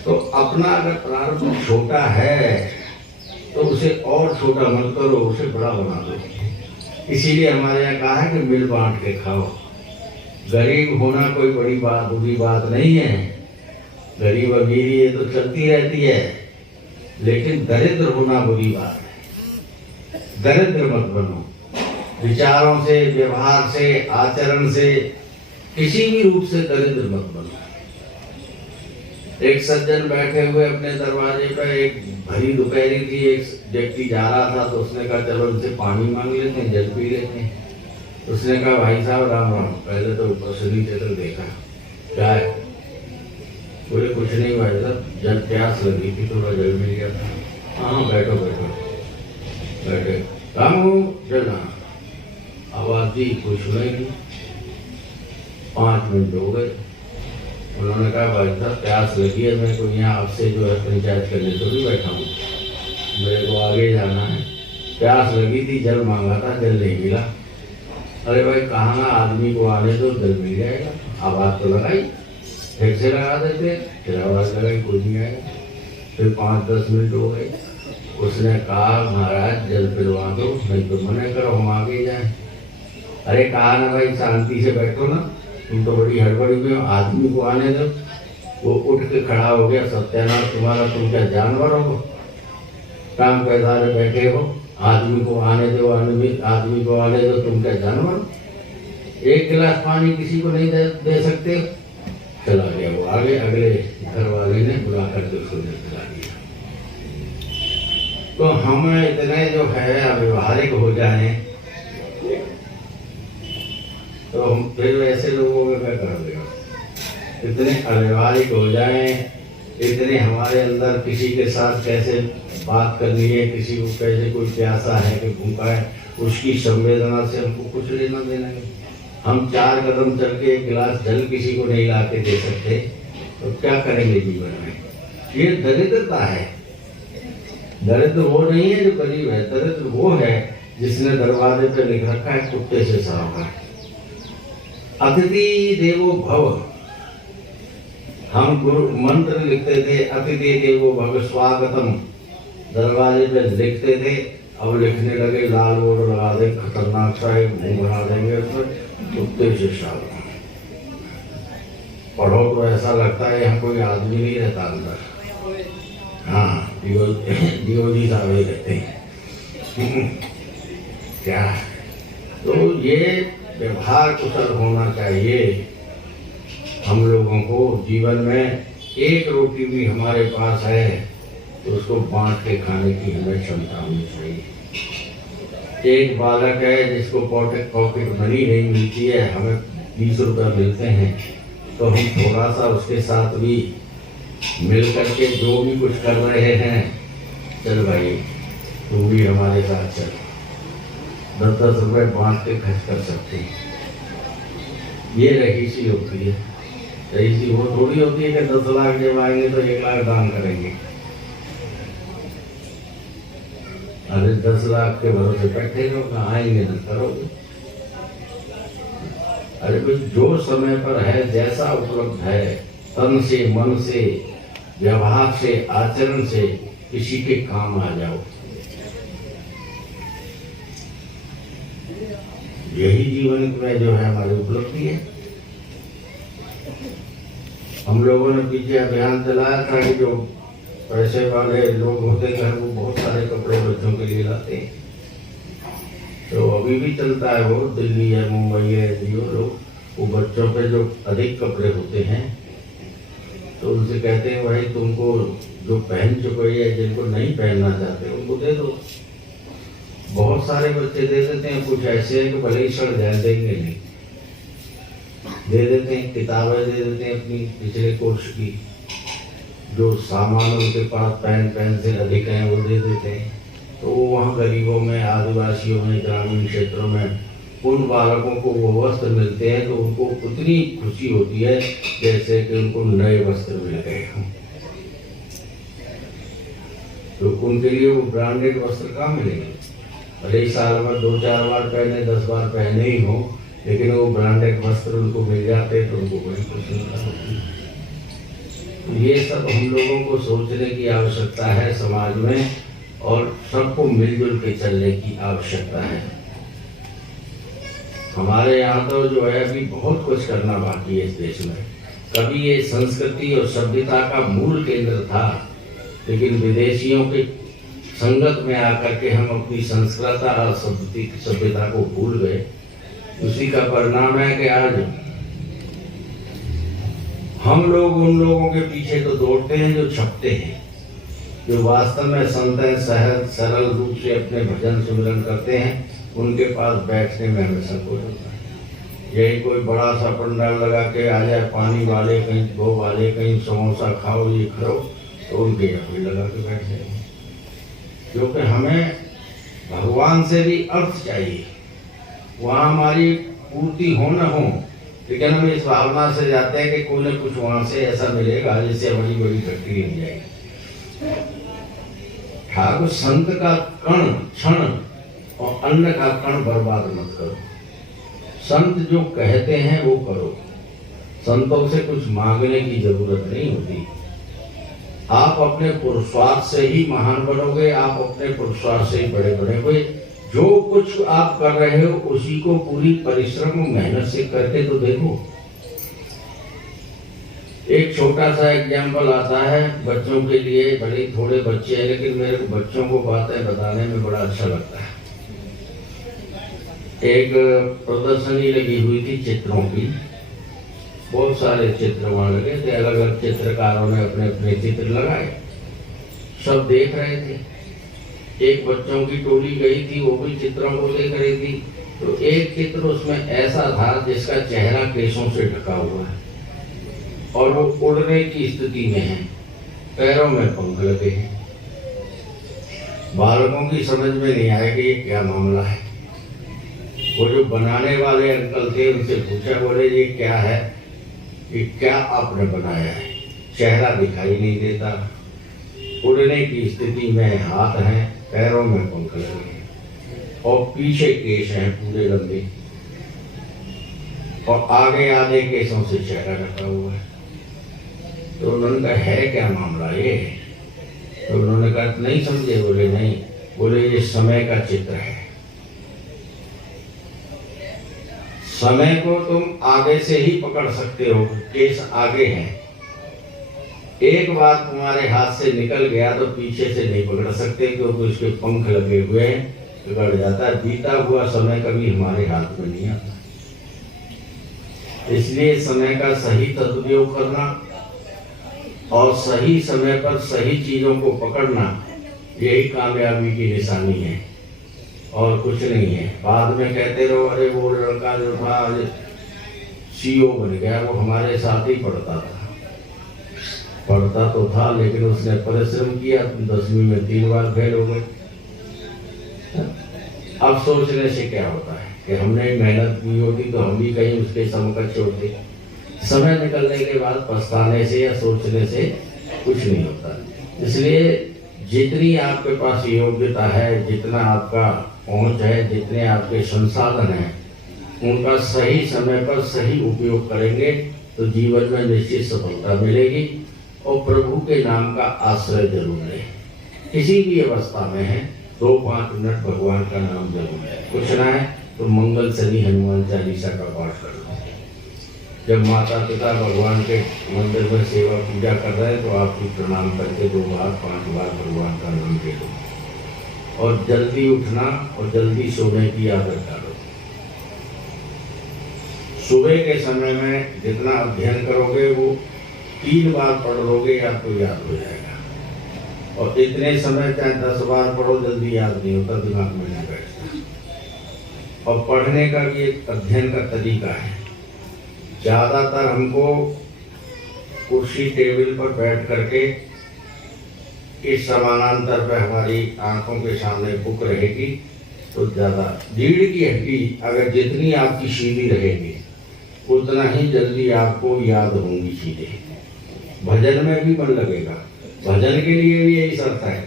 तो अपना अगर प्रारब्ध छोटा है तो उसे और छोटा मत करो, उसे बड़ा बना दो। इसीलिए हमारे यहाँ कहा है कि मिल बांट के खाओ। गरीब होना कोई बड़ी बात बुरी बात नहीं है, गरीब अमीरी ये तो चलती रहती है, लेकिन दरिद्र होना बुरी बात है। दरिद्र मत बनो, विचारों से, व्यवहार से, आचरण से, किसी भी रूप से दरिद्र मत बनो। एक सज्जन बैठे हुए अपने दरवाजे पर, एक भरी दोपहरी थी, एक व्यक्ति जा रहा था तो उसने कहा चलो इनसे पानी मांग लेते हैं, जल पी लेते हैं। उसने कहा भाई साहब राम राम। पहले तो ऊपर से नीचे तक देखा, क्या है? बोले कुछ नहीं भाई साहब, जल प्यास लगी थी, थोड़ा जल मिल गया था। हाँ बैठो बैठो बैठे, काम हो चलना। आवाज दी, कोई सुनेगी। 5 मिनट हो गए। उन्होंने कहा भाई साहब प्यास लगी है, मैं को यहाँ आपसे जो है पंचायत करने तो नहीं बैठा हूँ, मेरे को आगे जाना है। प्यास लगी थी, जल मांगा था, जल नहीं मिला। अरे भाई कहाँ ना, आदमी को आने दो, जल मिल जाएगा। आवाज़ तो लगाई, फिर से लगा देते, फिर आवाज़ लगाई, कोई नहीं आएगा। फिर 5-10 मिनट हो गए। उसने कहा महाराज जल पिलवा दो, नहीं तो मना करो, हम आगे जाए। अरे कहा ना भाई शांति से बैठो ना, तुम तो बड़ी हड़बड़ी में हो, आदमी को आने दो। वो उठ के खड़ा हो गया, सत्यानाश तुम्हारा, तुम क्या जानवर हो? काम पैसा बैठे हो, आदमी को आने दो, आदमी को आने दो, तुम क्या जानवर? 1 गिलास पानी किसी को नहीं दे सकते? चला गया वो आगे। अगले घर वाले ने बुला करके उसको जल पिला दिया। तो हम इतने जो है व्यवहारिक हो जाए तो हम फिर ऐसे लोगों में क्या कर देगा? इतने अव्यवहारिक हो जाएं, इतने हमारे अंदर किसी के साथ कैसे बात करनी है, किसी को कैसे, कोई प्यासा है कि भूखा है, उसकी संवेदना से हमको कुछ लेना देना नहीं। हम 4 कदम चल के 1 गिलास जल किसी को नहीं ला के दे सकते, तो क्या करेंगे जीवन में? ये दरिद्रता है। दरिद्र वो नहीं है जो गरीब है, दरिद्र वो है जिसने दरवाजे पे लिख रखा है कुत्ते से सावधान, अतिथि देवो भव। हम गुरु मंत्र लिखते थे, अतिथि देवो भव स्वागतम, दरवाजे पे लिखते थे। अब लिखने लगे लाल बोर्ड लगा दे, खतरनाक सा एक मुंह बना देंगे उसमें, कुत्ते से सावधान। पढ़ो तो ऐसा लगता है यहाँ कोई आदमी नहीं रहता अंदर। हाँ डीओजी साहब ही रहते हैं। क्या तो ये व्यवहार कुशल होना चाहिए हम लोगों को। जीवन में 1 रोटी भी हमारे पास है तो उसको बांट के खाने की हमें क्षमता होनी चाहिए। एक बालक है जिसको पॉकेट मनी नहीं मिलती है, हमें 20 रुपये मिलते हैं, तो हम थोड़ा सा उसके साथ भी मिल करके जो भी कुछ कर रहे हैं, चल भाई तू भी हमारे साथ चल, 10-10 रुपए बांट के खर्च कर सकते हैं। ये रहीसी होती है। रहीसी वो थोड़ी होती है कि 10 लाख जब आएंगे तो 1 लाख दान करेंगे। अरे 10 लाख के भरोसे बैठे रहो, कहाँ आएंगे न करोगे। अरे भाई जो समय पर है, जैसा उपलब्ध है, तन से, मन से, व्यवहार से, आचरण से किसी के काम आ जाओ। यही जीवन में जो है हमारी उपलब्धि है। हम लोगों ने पीछे अभियान चलाया था कि जो पैसे वाले लोग होते हैं वो बहुत सारे कपड़े बच्चों के लिए लाते हैं। तो अभी भी चलता है वो, दिल्ली है, मुंबई है, जो लोग वो बच्चों पे जो अधिक कपड़े होते हैं तो उनसे कहते हैं भाई तुमको जो पहन चुके हैं, जिनको नहीं पहनना चाहते उनको दे दो। बहुत सारे बच्चे दे देते हैं, कुछ ऐसे हैं कि भले ही सड़ जाए देंगे नहीं, दे देते हैं। किताबें दे देते हैं अपनी पिछले कोर्स की, जो सामान उनके पास पेन से अधिक हैं वो दे देते हैं। तो वो वहाँ गरीबों में, आदिवासियों में, ग्रामीण क्षेत्रों में उन बालकों को वो वस्त्र मिलते हैं तो उनको उतनी खुशी होती है जैसे कि उनको नए वस्त्र मिल गए हों। तो उनके लिए वो ब्रांडेड वस्त्र कहाँ मिलेंगे? भले ही साल में 2-4 बार पहने, 10 बार पहने ही हो, लेकिन वो ब्रांडेड वस्त्र उनको मिल जाते तो उनको बड़ी खुशी होती है। तो ये सब हम लोगों को सोचने की आवश्यकता है समाज में, और सबको मिलजुल के चलने की आवश्यकता है। हमारे यहाँ तो जो है अभी बहुत कुछ करना बाकी है इस देश में। कभी ये संस्कृति और सभ्यता का मूल केंद्र था, लेकिन विदेशियों के संगत में आकर के हम अपनी संस्कृति और सभ्यता को भूल गए। उसी का परिणाम है कि आज हम लोग उन लोगों के पीछे तो दौड़ते हैं जो छपते हैं, जो वास्तव में संत हैं, सहज सरल रूप से अपने भजन सिमरन करते हैं, उनके पास बैठने में हमें संकोच होता है। यही कोई बड़ा सा पंडाल लगा के आ जाए, पानी वाले कहीं, वो वाले कहीं, समोसा खाओ, ये खाओ, तो उनके यहाँ भी लगा के बैठ जाएंगे। क्योंकि हमें भगवान से भी अर्थ चाहिए, वहाँ हमारी पूर्ति हो न हो, लेकिन हम इस भावना से जाते हैं कि कोई न कुछ वहाँ से ऐसा मिलेगा जिससे हमारी बड़ी गति हो जाएगी। ठाकुर संत का कण क्षण और अन्न का कण बर्बाद मत करो। संत जो कहते हैं वो करो। संतों से कुछ मांगने की जरूरत नहीं होती। आप अपने पुरुषार्थ से ही महान बनोगे, आप अपने पुरुषार्थ से ही बड़े बनेंगे। जो कुछ आप कर रहे हो उसी को पूरी परिश्रम और मेहनत से करके तो देखो। एक छोटा सा एग्जाम्पल आता है बच्चों के लिए, भले थोड़े बच्चे हैं लेकिन मेरे को बच्चों को बातें बताने में बड़ा अच्छा लगता है। एक प्रदर्शनी लगी हुई थी चित्रों की, बहुत सारे चित्र वहां लगे थे, अलग अलग चित्रकारों ने अपने अपने चित्र लगाए, सब देख रहे थे। एक बच्चों की टोली गई थी, वो भी चित्रों को देख रही थी। तो एक चित्र उसमें ऐसा था जिसका चेहरा केशों से ढका हुआ है और वो उड़ने की स्थिति में है, पैरों में पंख लगे हैं। बालकों की समझ में नहीं आया कि ये क्या मामला है। वो जो बनाने वाले अंकल थे उनसे पूछा, बोले ये क्या है, ये क्या आपने बनाया है? चेहरा दिखाई नहीं देता, उड़ने की स्थिति में हाथ हैं, पैरों में पंख लगे हैं और पीछे केश हैं पूरे लंबे और आगे आधे केशों से चेहरा ढका हुआ है। तो उन्होंने कहा है क्या मामला ये? तो उन्होंने कहा नहीं समझे? बोले नहीं। बोले ये समय का चित्र है। समय को तुम आगे से ही पकड़ सकते हो, केस आगे हैं। एक बार तुम्हारे हाथ से निकल गया तो पीछे से नहीं पकड़ सकते क्योंकि उसके पंख लगे हुए हैं, बिगड़ जाता है। बीता हुआ समय कभी हमारे हाथ में नहीं आता। इसलिए समय का सही सदुपयोग करना और सही समय पर सही चीजों को पकड़ना, यही कामयाबी की निशानी है और कुछ नहीं है। बाद में कहते रहो अरे वो लड़का जो था सीओ बन गया। वो हमारे साथ ही पढ़ता तो था, लेकिन उसने परिश्रम किया, 10वीं में 3 बार फेल हो गए। अब सोचने से क्या होता है कि हमने मेहनत की होती तो हम भी कहीं उसके समकक्ष होते। समय निकलने के बाद पछताने से या सोचने से कुछ नहीं होता। इसलिए जितनी आपके पास योग्यता है, जितना आपका पहुंच है, जितने आपके संसाधन हैं, उनका सही समय पर सही उपयोग करेंगे तो जीवन में निश्चित सफलता मिलेगी। और प्रभु के नाम का आश्रय जरूर लें। किसी भी अवस्था में है 2-5 मिनट भगवान का नाम जरूर लें। कुछ ना है तो मंगल शनि हनुमान चालीसा का पाठ कर लो। जब माता पिता भगवान के मंदिर में सेवा पूजा कर रहे हैं तो आप भी प्रणाम करके 2 बार 5 बार भगवान का नाम ले लो। और जल्दी उठना और जल्दी सोने की आदत डालो। सुबह के समय में जितना अध्ययन करोगे वो 3 बार पढ़ लोगे, आपको याद हो जाएगा। और इतने समय चाहे 10 बार पढ़ो, जल्दी याद नहीं होता, दिमाग में नहीं बैठता। और पढ़ने का भी एक अध्ययन का तरीका है। ज़्यादातर हमको कुर्सी टेबल पर बैठ करके इस समानांतर पे हमारी आंखों के सामने बुक रहेगी तो ज़्यादा। रीढ़ की हड्डी अगर जितनी आपकी सीधी रहेगी उतना ही जल्दी आपको याद होंगी चीजें। भजन में भी मन लगेगा। भजन के लिए भी यही शर्त है,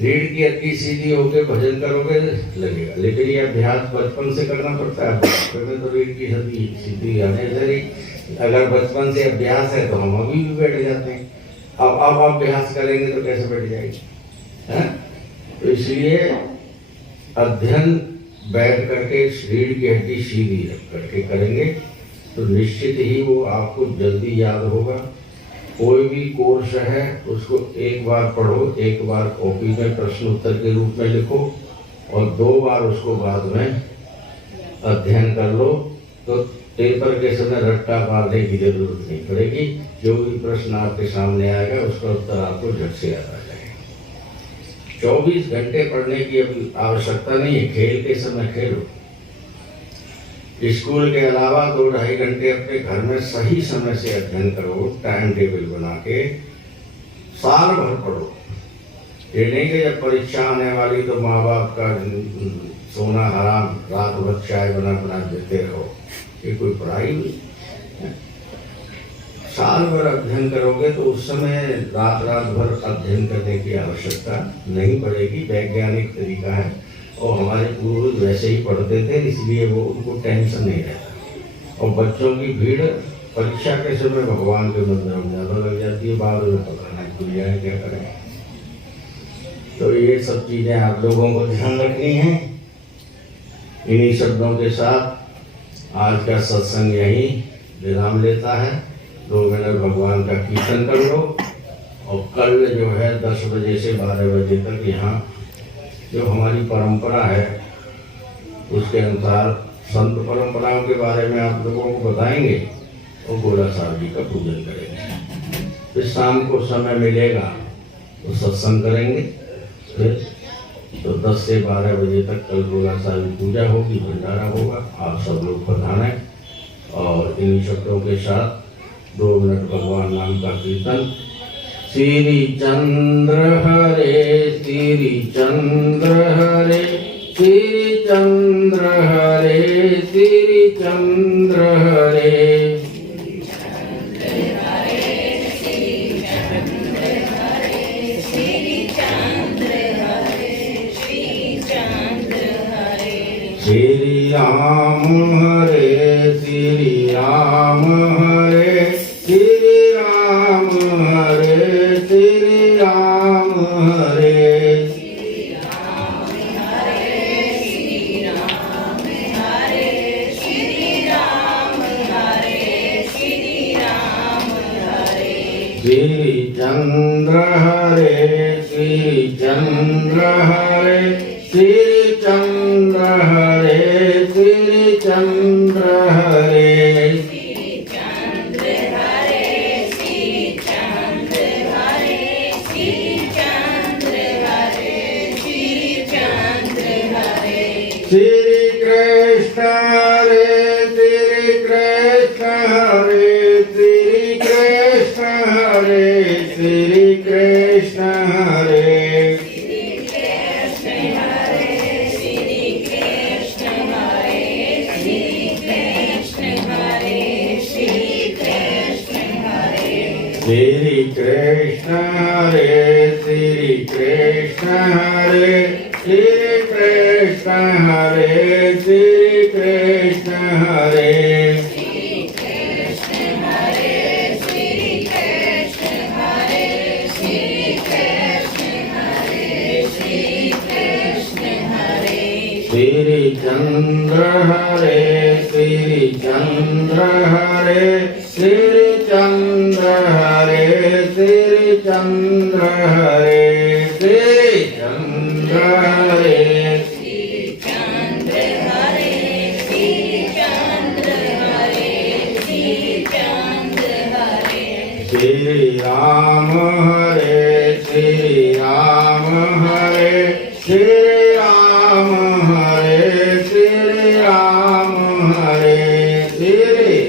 रीढ़ की हड्डी सीधी होकर भजन करोगे लगेगा। लेकिन ये अभ्यास बचपन से करना पड़ता है। बचपन में तो रीढ़ की हड्डी सीधी आने से, अगर बचपन से अभ्यास है तो हम अभी भी बैठ जाते हैं। अब अभ्यास करेंगे तो कैसे बैठ जाएगी, है? तो इसलिए अध्ययन बैठ करके रीढ़ की हड्डी सीधी रख करके करेंगे तो निश्चित ही वो आपको जल्दी याद होगा। कोई भी कोर्स है उसको 1 बार पढ़ो, 1 बार कॉपी में प्रश्न उत्तर के रूप में लिखो और 2 बार उसको बाद में अध्ययन कर लो तो पेपर के समय रट्टा मारने की जरूरत नहीं पड़ेगी। जो भी प्रश्न आपके सामने आएगा उसका उत्तर आपको झट से याद आ जाएगा। 24 घंटे पढ़ने की अभी आवश्यकता नहीं है। खेल के समय खेलो। स्कूल के अलावा 2-2.5 घंटे अपने घर में सही समय से अध्ययन करो, टाइम टेबल बना के साल भर पढ़ो। ये नहीं कि जब परीक्षा आने वाली तो माँ बाप का सोना हराम, रात भर चाय बना देते रहो। ये कोई पढ़ाई नहीं। साल भर अध्ययन करोगे तो उस समय रात भर अध्ययन करने की आवश्यकता नहीं पड़ेगी। वैज्ञानिक तरीका है और हमारे पूर्वज वैसे ही पढ़ते थे, इसलिए वो उनको टेंशन नहीं रहता। और बच्चों की भीड़ परीक्षा के समय भगवान के मंदिर में ज़्यादा लग जाती है। बाद में पता नहीं खुल जाए क्या करें। तो ये सब चीज़ें आप लोगों को ध्यान रखनी है। इन्हीं शब्दों के साथ आज का सत्संग यहीं विराम लेता है। 2 मिनट भगवान का कीर्तन कर लो और कल जो है 10 बजे से 12 बजे तक यहाँ जो हमारी परंपरा है उसके अनुसार संत परंपराओं के बारे में आप लोगों को बताएंगे और गोला साहब जी का पूजन करेंगे। फिर शाम को समय मिलेगा तो सत्संग करेंगे। फिर तो 10 से 12 बजे तक कल गोला साहब की पूजा होगी, भंडारा होगा। आप सब लोग पधारें और इन्हीं शब्दों के साथ 2 मिनट भगवान नाम का कीर्तन। श्री चंद्र हरे, श्री चंद्र हरे, श्री चंद्र हरे, श्री चंद्र हरे। श्री राम हरे, श्री राम हरे, श्री राम हरे, श्री राम हरे। श्री राम हरे, श्री राम हरे, श्री राम हरे, श्री राम हरे। श्री चंद्र हरे, श्री चंद्र हरे, श्री चंद्र हरे, श्री चंद्र हरे। श्री चंद्र हरे, श्री चंद्र हरे, श्री चंद्र हरे, श्री चंद्र हरे। श्री कृष्ण हरे, श्री कृष्ण श्री कृष्ण हरे श्री कृष्ण हरे श्री कृष्ण हरे श्री कृष्ण हरे श्री चंद्र हरे श्री चंद्र हरे श्री चंद्र हरे श्री चंद्र हरे श्री चंद्र हरे श्री चंद्र हरे श्री चंद्र हरे श्री चंद्र हरे श्री राम हरे श्री राम हरे श्री श्री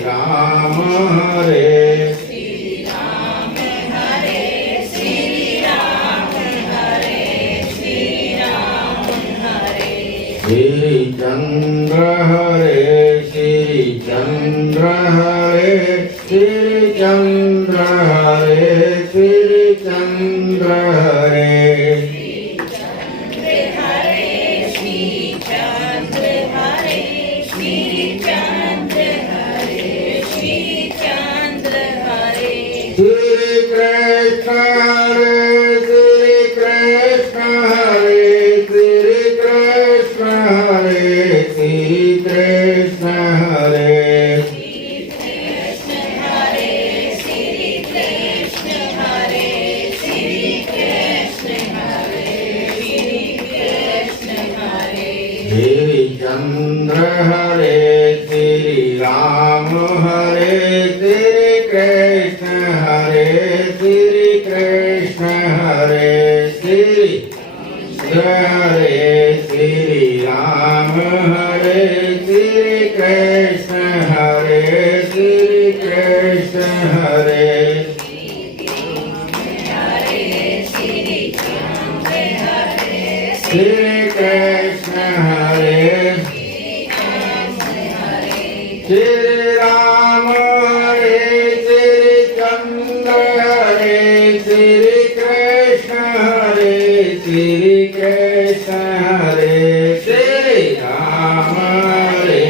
चंद्र हरे श्री चंद्र हरे श्री चंद्र हरे श्री चंद्र हरे श्री चंद्र हरे श्री चंद्र हरे श्री चंद्र हरे श्री कृष्ण हरे श्री कृष्ण हरे श्री कृष्ण हरे श्री कृष्ण हरे श्री कृष्ण हरे श्री कृष्ण हरे श्री कृष्ण हरे श्री कृष्ण हरे श्री चंद्र हरे श्री राम हरे श्री कृष्ण हरे श्री कृष्ण हरे श्री हरे श्री राम हरे श्री कृष्ण हरे श्री कृष्ण हरे श्री कृष्ण हरे श्री राम हरे श्री चंद्र हरे श्री कृष्ण हरे श्री कृष्ण हरे श्री राम हरे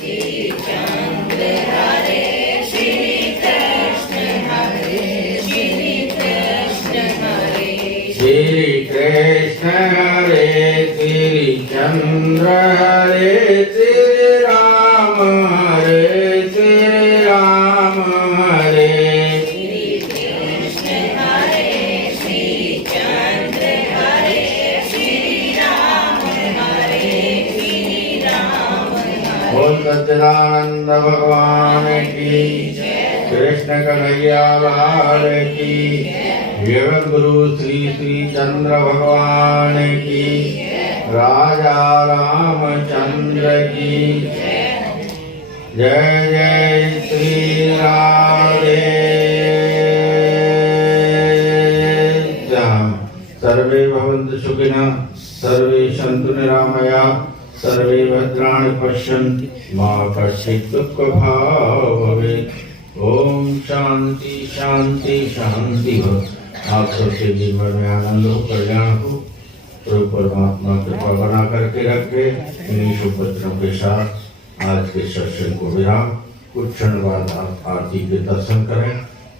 श्री चंद्र हरे श्री कृष्ण हरे श्री कृष्ण हरे श्री कृष्ण हरे श्री चंद्र हरे श्री राम हरे श्री राम हरे श्री कृष्ण हरे श्री चंद्र हरे श्री राम हरे श्री राम हरे बोल सच्चिदानंद भगवान की कृष्ण कन्हैया लाल की जगत गुरु श्री श्री चंद्र भगवान की राजा रामचंद्र की जय जय श्री राधे श्याम। सर्वे भवन्तु सुखिनः सर्वे सन्तु निरामयाः सर्वे भद्राणि पश्यन्तु मा कश्चित् दुःखभाग् भवेत्। ओम शांति शांति शांति हो। आप सबके जीवन में आनंद हो, कल्याण हो, प्रभु परमात्मा कृपा बना करके रखे। इन्हीं शुभ वचनों के साथ आज के सत्संग को विराम। कुछ क्षण बाद आप आरती के दर्शन करें।